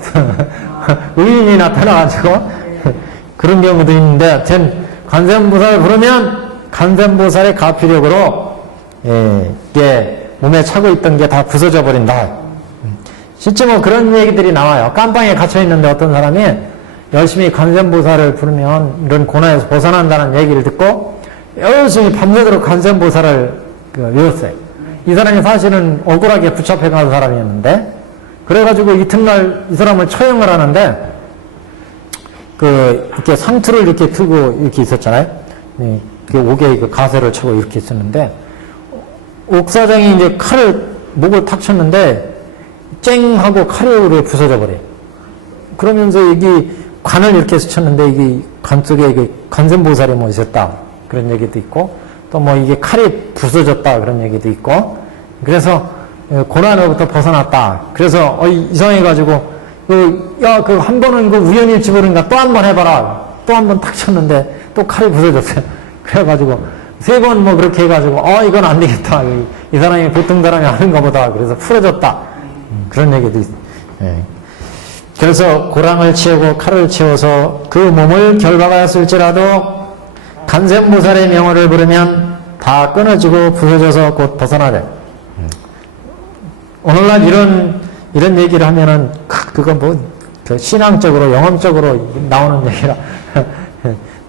의인이 나타나가지고 그런 경우도 있는데, 하여튼 관세음보살을 부르면 관세음보살의 가피력으로 이게 몸에 차고 있던 게 다 부서져 버린다. 실제 뭐 그런 얘기들이 나와요. 깜방에 갇혀 있는데 어떤 사람이 열심히 관세음보살을 부르면 이런 고난에서 벗어난다는 얘기를 듣고 열심히 밤새도록 관세음보살을 외웠어요. 이 사람이 사실은 억울하게 붙잡혀 간 사람이었는데, 그래가지고 이튿날 이 사람을 처형을 하는데, 이렇게 상투를 이렇게 틀고 이렇게 있었잖아요. 옥에 가세를 치고 이렇게 있었는데, 옥사장이 이제 목을 탁 쳤는데, 쨍! 하고 칼이 부서져 버려요. 그러면서 여기 관을 이렇게 스쳤는데, 이게 관 속에 관세음보살이 뭐 있었다. 그런 얘기도 있고, 또 뭐 이게 칼이 부서졌다. 그런 얘기도 있고, 그래서 고난으로부터 벗어났다. 그래서 이상해가지고, 한 번은 우연일지 모르니까 또 한 번 해봐라. 또 한 번 탁 쳤는데 또 칼이 부서졌어요. 그래가지고 3번 뭐 그렇게 해가지고 이건 안 되겠다. 이 사람이 보통 사람이 아닌가 보다. 그래서 풀어졌다. 그런 얘기도 있어요. 그래서 고랑을 채우고 칼을 채워서 그 몸을 결박하였을지라도 관세음보살의 명호를 부르면 다 끊어지고 부서져서 곧 벗어나래. 오늘날 이런 얘기를 하면은 그건 뭐 신앙적으로 영험적으로 나오는 얘기라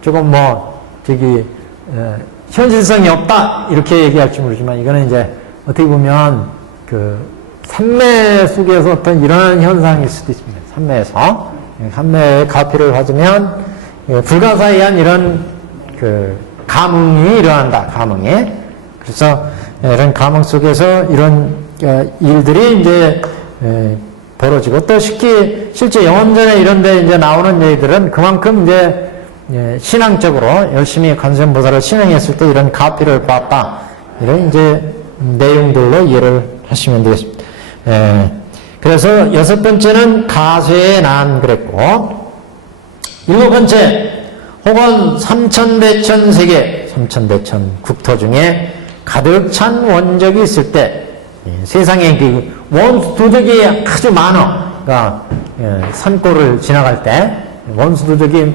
조금 현실성이 없다 이렇게 얘기할지 모르지만, 이거는 이제 어떻게 보면 산매 속에서 어떤 일어나는 현상일 수도 있습니다. 산매의 가피를 받으면 불가사의한 이런 감흥이 일어난다. 감흥이. 그래서 이런 감흥 속에서 이런 일들이 이제 벌어지고, 또 실제 영험전에 이런 데 이제 나오는 얘기들은 그만큼 이제 신앙적으로 열심히 관세음보살을 신앙했을 때 이런 가피를 보았다. 이런 이제 내용들로 이해를 하시면 되겠습니다. 그래서 여섯 번째는 가쇠의 난 그랬고, 일곱 번째, 혹은 삼천대천세계, 삼천대천 국토 중에 가득 찬 원적이 있을 때, 세상에 그 원수 도적이 아주 많아. 그러니까 산골을 지나갈 때 원수 도적이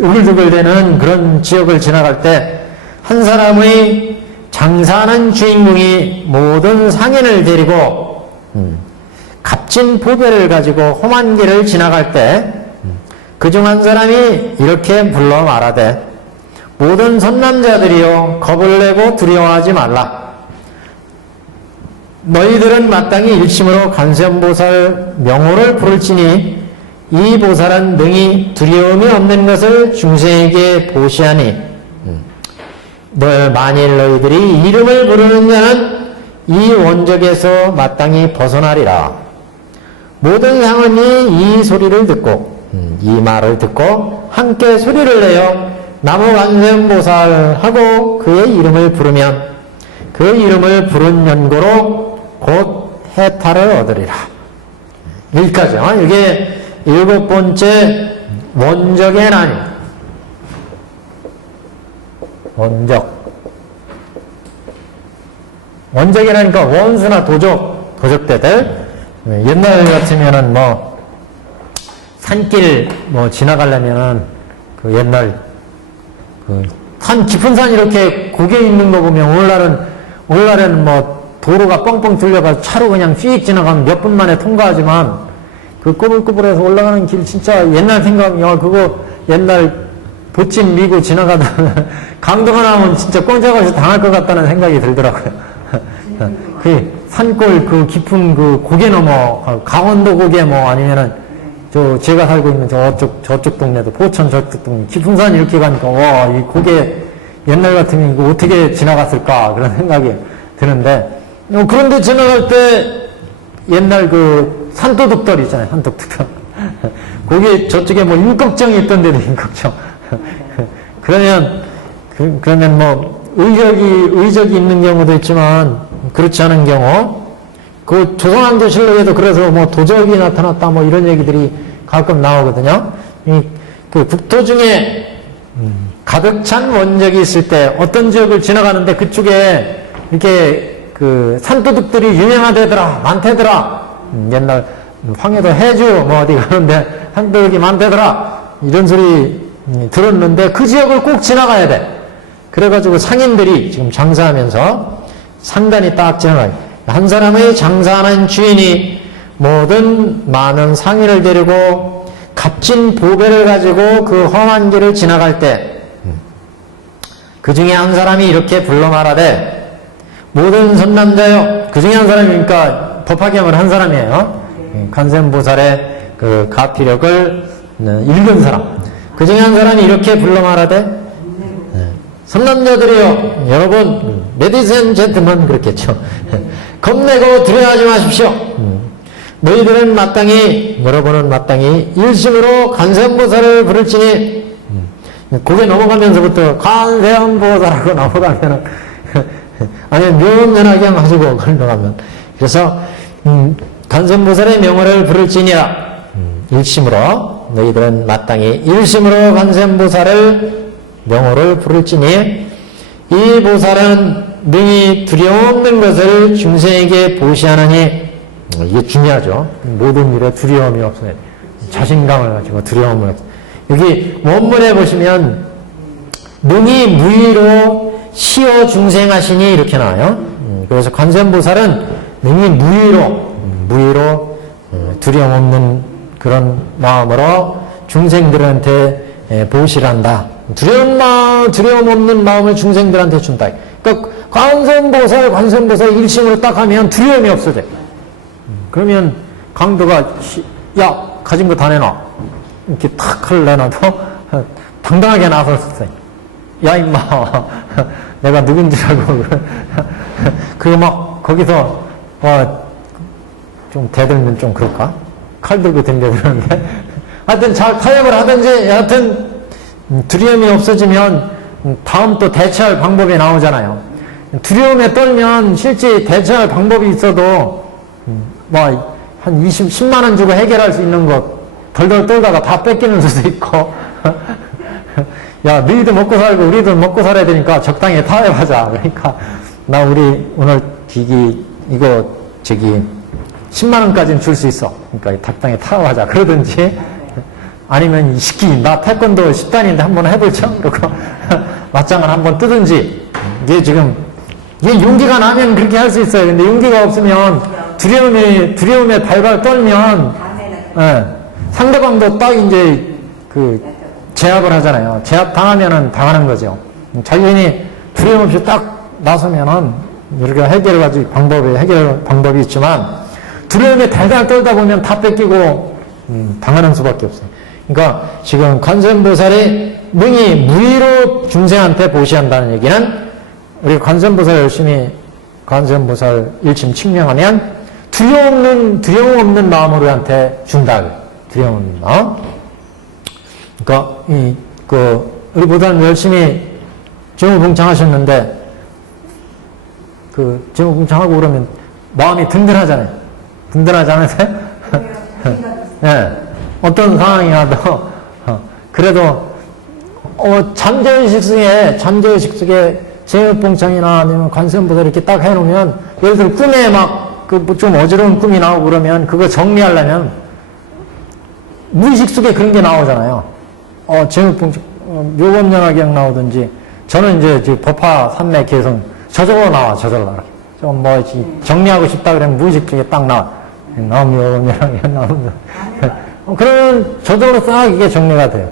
으글으글 되는 그런 지역을 지나갈 때 한 사람의 장사하는 주인공이 모든 상인을 데리고 값진 보배를 가지고 험한 길을 지나갈 때 그중 한 사람이 이렇게 불러 말하되 모든 선남자들이여 겁을 내고 두려워하지 말라. 너희들은 마땅히 일심으로 관세음보살 명호를 부를지니 이 보살은 능히 두려움이 없는 것을 중생에게 보시하니 만일 너희들이 이름을 부르는 자는 이 원적에서 마땅히 벗어나리라. 모든 상은이 이 소리를 듣고 이 말을 듣고 함께 소리를 내어 나무 관세음보살하고 그의 이름을 부르면 그 이름을 부른 연고로 곧 해탈을 얻으리라. 여기까지요. 이게 일곱 번째 원적의 난입니다. 원적이라니까 원수나 도적대들. 옛날 같으면은 산길 지나가려면은 그 옛날 산 깊은 산 이렇게 고개 있는 거 보면 오늘날에는 도로가 뻥뻥 뚫려가지고 차로 그냥 휙 지나가면 몇 분 만에 통과하지만 그 꾸불꾸불해서 올라가는 길 진짜 옛날 생각하면 그거 옛날 보찜 미고 지나가다 강도가 나오면 진짜 꼼짝없이 당할 것 같다는 생각이 들더라고요. 그 산골 그 깊은 그 고개 넘어 강원도 고개 아니면은 제가 살고 있는 저쪽 동네도 포천 저쪽 동네 깊은 산 이렇게 가니까 와 이 고개 옛날 같으면 이거 어떻게 지나갔을까 그런 생각이 드는데 그런데 지나갈 때 옛날 그 산도둑들 있잖아요. 산도둑들 거기 저쪽에 임꺽정이 있던데도 임꺽정 그러면 의적이 있는 경우도 있지만 그렇지 않은 경우 그 조선왕조실록에도 그래서 도적이 나타났다 이런 얘기들이 가끔 나오거든요. 그 국토 중에 가득 찬 원적이 있을 때 어떤 지역을 지나가는데 그쪽에 이렇게 그 산도둑들이 유명하대더라, 많대더라. 옛날 황해도 해주 어디 가는데 산도둑이 많대더라. 이런 소리 들었는데 그 지역을 꼭 지나가야 돼. 그래가지고 상인들이 지금 장사하면서 상단이 딱 지나가요. 한 사람의 장사하는 주인이 모든 많은 상인을 데리고 값진 보배를 가지고 그 험한 길을 지나갈 때 그 중에 한 사람이 이렇게 불러 말하되 모든 선남자여 그 중에 한 사람이니까 법화경을 한 사람이에요. 관세음보살의 그 가피력을 읽은 사람 그 중에 한 사람이 이렇게 불러 말하되 선남자들이여 여러분 레디스 젠틀먼 그렇겠죠. 겁내고 두려워하지 마십시오. 너희들은 여러분은 마땅히 일심으로 관세음보살을 부를지니 고개 넘어가면서부터 관세음보살하고 넘어가면은 아니면 묘면하게 가지고 넘어가면 그래서 관세음보살의 명호를 부를지니라. 일심으로 너희들은 마땅히 일심으로 관세음보살을 명호를 부를지니 이 보살은 능히 두려움 없는 것을 중생에게 보시하느니 이게 중요하죠. 모든 일에 두려움이 없어요. 자신감을 가지고 두려움을 여기 원문에 보시면 능히 무의로 시어 중생하시니 이렇게 나와요. 그래서 관세음보살은 능히 무의로 두려움 없는 그런 마음으로 중생들한테 보시란다. 두려움 없는 마음을 중생들한테 준다. 그러니까 관세음보살 일심으로 딱 하면 두려움이 없어져. 그러면 강도가 야 가진 거 다 내놔 이렇게 탁 칼을 내놔도 당당하게 나섰어요. 야 임마 내가 누군지 알고 그거 막 거기서 좀 대들면 좀 그럴까? 칼 들고 댕겨드는데 하여튼 잘 타협을 하든지 하여튼 두려움이 없어지면 다음 또 대처할 방법이 나오잖아요. 두려움에 떨면 실제 대처할 방법이 있어도 뭐 한 10만 원 주고 해결할 수 있는 것 덜덜 떨다가 다 뺏기는 수도 있고 야 너희도 먹고 살고 우리도 먹고 살아야 되니까 적당히 타협하자. 그러니까 나 우리 오늘 이거 10만 원까지는 줄 수 있어. 그러니까 적당히 타협하자. 그러든지 아니면 이 새끼 나 태권도 10단인데 한번 해볼자. 그러고 맞짱을 한번 뜨든지. 이게 용기가 나면 그렇게 할 수 있어요. 근데 용기가 없으면 두려움에 발발 떨면 상대방도 딱 이제 제압을 하잖아요. 제압 당하면은 당하는 거죠. 자신이 두려움 없이 딱 나서면은 우리가 해결 방법이 있지만 두려움에 달달 떨다 보면 다 뺏기고 당하는 수밖에 없어요. 그러니까 지금 관세음보살이 능히 무의로 중생한테 보시한다는 얘기는 우리 관세음보살 열심히 관세음보살 일침 칙명하면 두려움 없는 마음으로 우리한테 준다. 두려움 없는 마음. 그러니까 우리보다는 열심히 정우봉창하셨는데 정우봉창하고 그러면 마음이 든든하잖아요. 든든하지 않으세요? 네. 어떤 상황이 와도 그래도 잠재의식 속에 제우봉창이나 아니면 관세음보살 이렇게 딱 해놓으면 예를 들어 꿈에 막 좀 어지러운 꿈이 나오고 그러면 그거 정리하려면 무의식 속에 그런 게 나오잖아요. 제우봉창 묘법연화경 나오든지 저는 이제 법화 산매 개성 저절로 나와. 좀 정리하고 싶다 그러면 무의식 속에 딱 나오면 묘법연화경 나오면 그러면 저절로 싹 이게 정리가 돼요.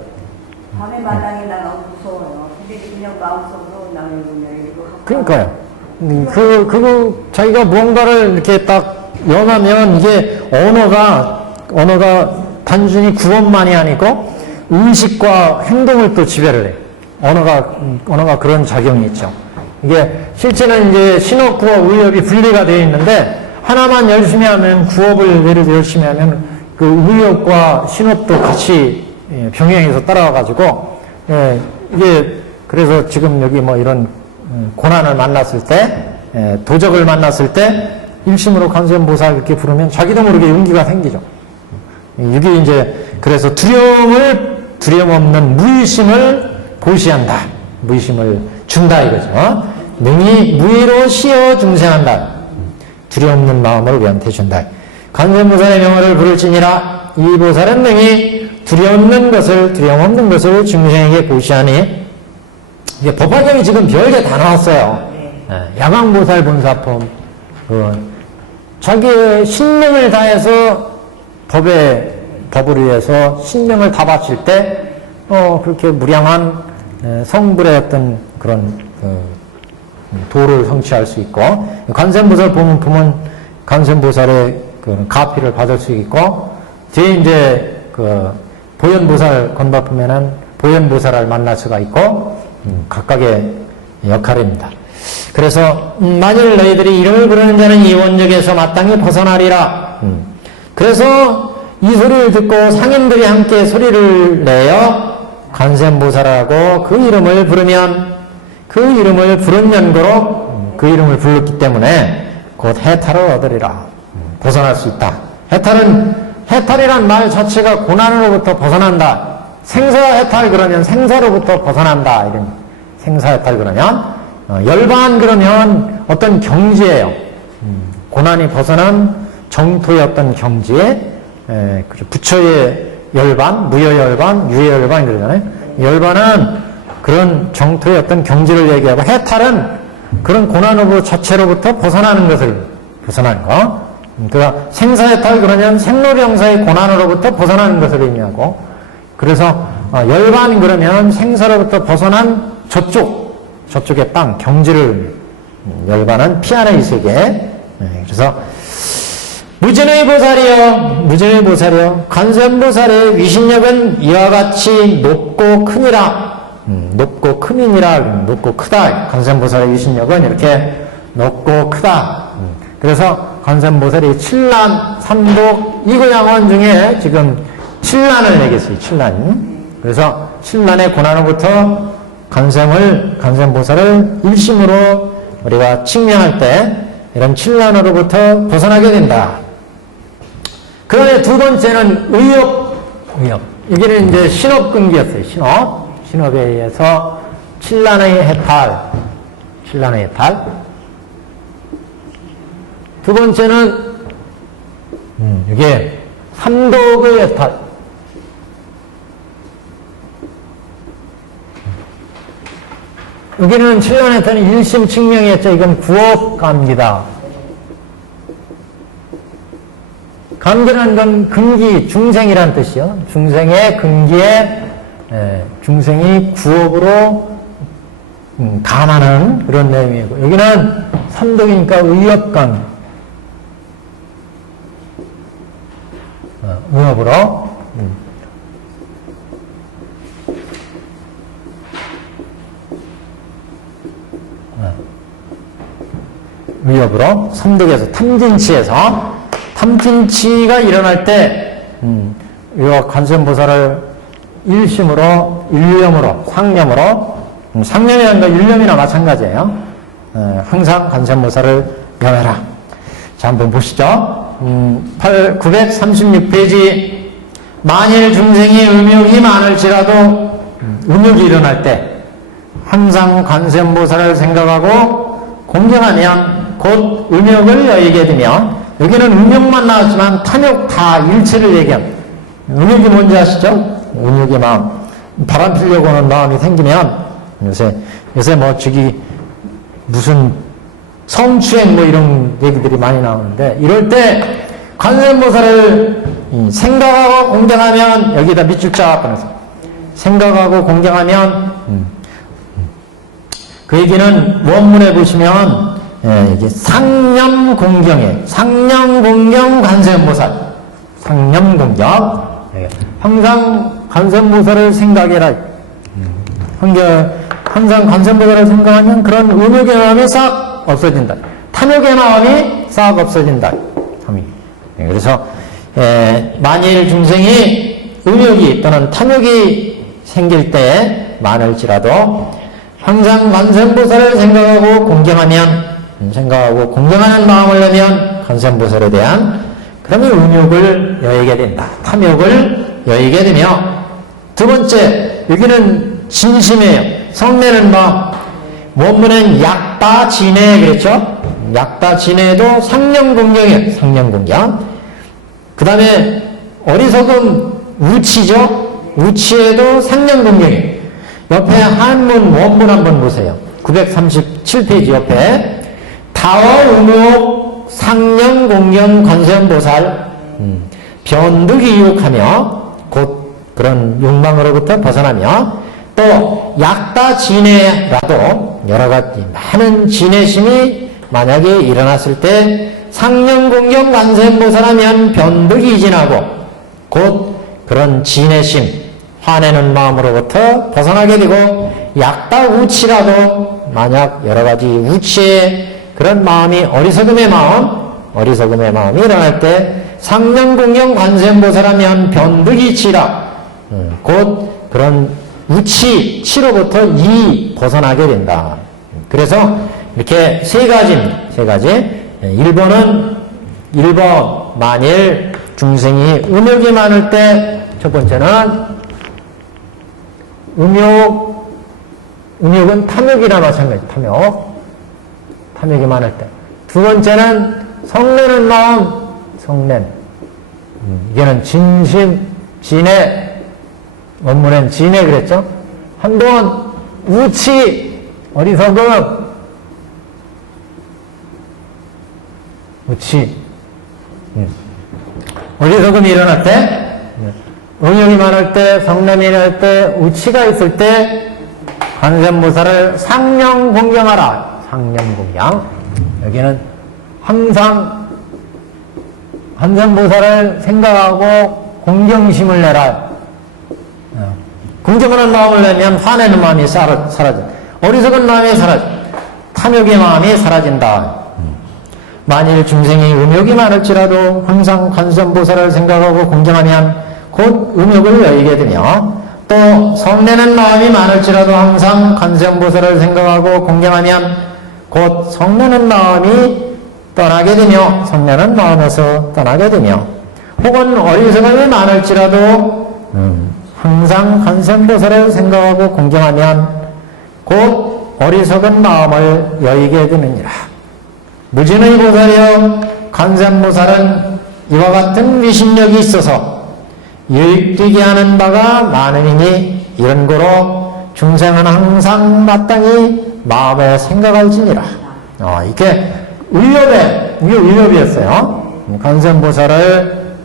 밤에 마당에 나가 무서워요. 근데 그냥 마음속으로 나는 이거 그러니까요. 자기가 무언가를 이렇게 딱 연하면 이게 언어가 단순히 구원만이 아니고 의식과 행동을 또 지배를 해요. 언어가 그런 작용이 있죠. 이게 실제는 이제 신업, 구업, 의업이 분리가 되어 있는데 하나만 열심히 하면 구업을 예를 들어 열심히 하면 그 의업과 신업도 같이 병행해서 따라와가지고 이게 그래서 지금 여기 뭐 이런 고난을 만났을 때 도적을 만났을 때 일심으로 관세음보살 이렇게 부르면 자기도 모르게 용기가 생기죠. 이게 이제 그래서 두려움 없는 무의심을 보시한다. 무의심을 준다 이거죠. 능히 무의로 시어 중생한다. 두려움 없는 마음을 우리한테 준다. 관세음보살의 명호를 부를지니라 이 보살은 능히 두려움 없는 것을 중생에게 보시하니 이게 법화경이 지금 별게 다 나왔어요. 야광보살 본사품, 자기의 신명을 다해서 법을 위해서 신명을 다 바칠 때, 그렇게 무량한 성불의 어떤 그런 도를 성취할 수 있고, 관세음보살 보면 관세음보살의 가피를 받을 수 있고, 뒤에 이제 보현보살 건바품에는 보현보살을 만날 수가 있고, 각각의 역할입니다. 그래서 만일 너희들이 이름을 부르는 자는 이 원적에서 마땅히 벗어나리라. 그래서 이 소리를 듣고 상인들이 함께 소리를 내어 관세음보살하고 그 이름을 부르면 그 이름을 부른 연고로 그 이름을 불렀기 때문에 곧 해탈을 얻으리라. 벗어날 수 있다. 해탈이란 말 자체가 고난으로부터 벗어난다. 생사해탈 그러면 생사로부터 벗어난다. 이런 생사해탈 그러면 열반 그러면 어떤 경지예요. 고난이 벗어난 정토의 어떤 경지에 부처의 열반, 무여 열반, 유의 열반 이러잖아요. 열반은 그런 정토의 어떤 경지를 얘기하고 해탈은 그런 고난으로 자체로부터 벗어나는 거. 그러니까 생사해탈 그러면 생로병사의 고난으로부터 벗어나는 것을 의미하고 그래서 열반 그러면 생사로부터 벗어난 저쪽의 땅, 경지를 열반은 피안의 세계. 그래서 무진의 보살이요 관세음보살의 위신력은 이와 같이 높고 크니라. 높고 크민이라. 높고 크다. 관세음보살의 위신력은 이렇게 높고 크다. 그래서 관세음보살이 칠란, 삼독, 이구양원 중에 지금 칠란을 얘기했어요. 칠란. 그래서 신란의 고난으로부터 간센보살을 일심으로 우리가 칭명할 때 이런 칠란으로부터 벗어나게 된다. 그 다음에 두 번째는 의업. 여기는 이제 신업근기였어요. 신업에 의해서 칠란의 해탈. 두 번째는 이게 삼독의 해탈. 여기는 칠란해탈은 일심 칭명이었죠. 이건 구업감기다. 감기라는 건 근기, 중생이란 뜻이요. 중생의 근기에 중생이 구업으로 감하는 그런 내용이고, 여기는 삼독이니까 의업감, 의업으로 위협으로 삼독에서 탐진치가 일어날 때 이 관세음보살을 일심으로 일념으로 상념이라는 건 일념이나 마찬가지예요. 항상 관세음보살을 염해라. 자, 한번 보시죠. 936페이지. 만일 중생이 음욕이 많을지라도 음욕이 일어날 때 항상 관세음보살을 생각하고 공경하면 곧 음욕을 여의게 되며, 여기는 음욕만 나왔지만 탐욕 다 일체를 얘기합니다. 음욕이 뭔지 아시죠? 음욕의 마음. 바람 피려고 하는 마음이 생기면, 요새 뭐 무슨 성추행 뭐 이런 얘기들이 많이 나오는데, 이럴 때 관세음보살을 생각하고 공경하면, 여기다 밑줄 쫙 꺼내서 생각하고 공경하면, 그 얘기는 원문에 보시면 이게 상념공경이에요. 상념공경 관세음보살. 상념공경. 항상 관세음보살을 생각해라. 항상 관세음보살을 생각하면 그런 음욕의 마음이 싹 없어진다. 탐욕의 마음이 싹 없어진다. 그래서 만일 중생이 음욕이 또는 탐욕이 생길 때 많을지라도 항상 관세음보살을 생각하고 공경하는 마음을 내면 관세음보살에 대한 그러면 음욕을 여의게 된다. 탐욕을 여의게 되며, 두 번째, 여기는 진심이에요. 성내는 마음. 원문은 약다진해 그랬죠? 약다진해도 상념공경이에요. 상념공경. 그 다음에 어리석음 우치죠? 우치에도 상념공경이에요. 옆에 한문 원문 한번 보세요. 937페이지 옆에 다어 음욕 상념공경 관세음보살 변득이 유혹하며 곧 그런 욕망으로부터 벗어나며, 또 약다진해라도 여러 가지 많은 진해심이 만약에 일어났을 때 상념공경 관세음보살하면 변득이 이진하고 곧 그런 진해심, 화내는 마음으로부터 벗어나게 되고, 약다 우치라도 만약 여러 가지 우치의 그런 마음이 어리석음의 마음이 일어날 때 상념공경 관세음보살하면 변득이 치라. 곧 그런 우치로부터 벗어나게 된다. 그래서 이렇게 세 가지. 1번 만일 중생이 음욕이 많을 때, 첫 번째는 음욕은 탐욕이나 마찬가지. 탐욕이 많을 때. 두 번째는 성내는 마음. 이게는 진해. 원문엔 진해 그랬죠? 한번 우치, 어리석음. 어리석음이 일어날 때, 음욕이 많을 때, 성냄이 일어날 때, 우치가 있을 때 관세음보살을 상념공경하라. 상념공경. 여기는 항상 관세음보살을 생각하고 공경심을 내라. 공경하는 마음을 내면 화내는 마음이 사라져. 어리석은 마음이 사라져. 탐욕의 마음이 사라진다. 만일 중생이 음욕이 많을지라도 항상 관세음보살을 생각하고 공경하면 곧 음욕을 여의게 되며, 또 성내는 마음이 많을지라도 항상 관세음보살을 생각하고 공경하면 곧 성내는 마음이 떠나게 되며 성내는 마음에서 떠나게 되며 혹은 어리석음이 많을지라도 항상 관세음보살을 생각하고 공경하면 곧 어리석은 마음을 여의게 되느니라. 무진의 보살이여 관세음보살은 이와 같은 위심력이 있어서 유익되게 하는 바가 많으니 이런 고로 중생은 항상 마땅히 마음에 생각할지니라. 이게 의협에, 이게 의협이었어요. 관세음보살을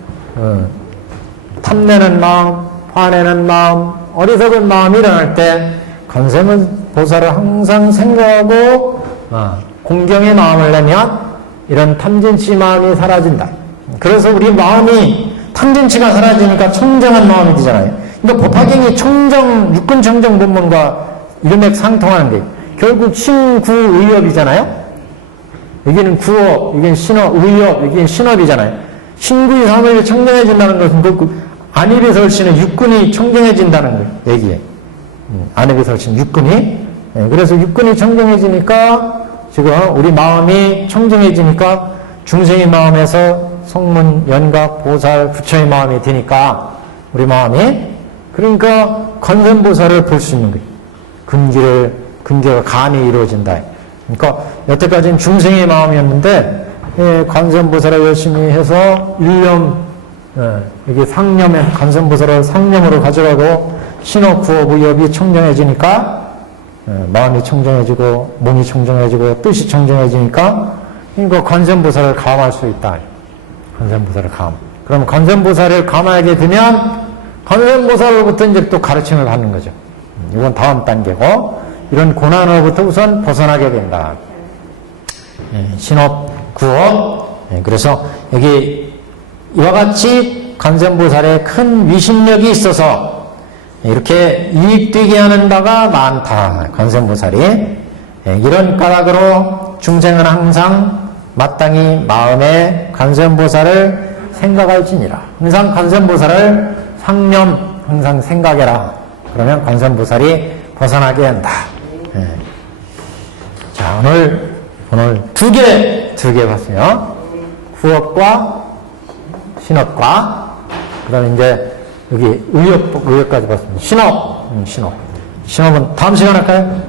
탐내는 마음, 화내는 마음, 어리석은 마음이 일어날 때 관세음보살을 항상 생각하고 공경의 마음을 내면 이런 탐진치 마음이 사라진다. 그래서 우리 마음이 탐진치가 사라지니까 청정한 마음이 되잖아요. 그러니까 법화경이 청정, 육근 청정 본문과 일맥 상통하는 게 결국 신구의협이잖아요. 여기는 구업, 여기는 신업, 의협, 여기는 신업이잖아요. 신구의 사물이 청정해진다는 것은 그 안입에 설치는 육근이 청정해진다는 거예요. 얘기에. 안입에 설치는 육근이. 그래서 육근이 청정해지니까 지금 우리 마음이 청정해지니까 중생의 마음에서 성문, 연각, 보살, 부처의 마음이 되니까 우리 마음이 그러니까 관세음보살을 볼 수 있는 거예요. 근기가 감이 이루어진다. 그러니까 여태까지는 중생의 마음이었는데 관세음보살을 열심히 해서 일념 여기 상념에 관세음보살을 상념으로 가져가고 신업, 구업, 의협이 청정해지니까 마음이 청정해지고 몸이 청정해지고 뜻이 청정해지니까 그러니까 관세음보살을 감할 수 있다. 관세음보살을 감. 그럼 관세음보살을 감하게 되면 관세음보살로부터 이제 또 가르침을 받는 거죠. 이건 다음 단계고 이런 고난으로부터 우선 벗어나게 된다. 신업, 구업. 그래서 여기 이와 같이 관세음보살의 큰 위심력이 있어서 이렇게 이익되게 하는 바가 많다. 관세음보살이 이런 까닭으로 중생은 항상 마땅히 마음에 관세음보살을 생각할지니라. 항상 관세음보살을 상념 항상 생각해라. 그러면 관세음보살이 벗어나게 한다. 자, 오늘 두 개 봤어요. 구업과 신업과 그다음에 이제 여기 의협까지 봤습니다. 신업은 다음 시간 할까요?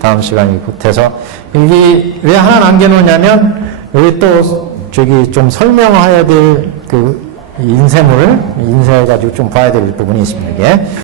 다음 시간이 붙어서 여기 왜 하나 남겨놓냐면 여기 또 저기 좀 설명해야 될 그 인쇄해가지고 좀 봐야 될 부분이 있습니다. 이게.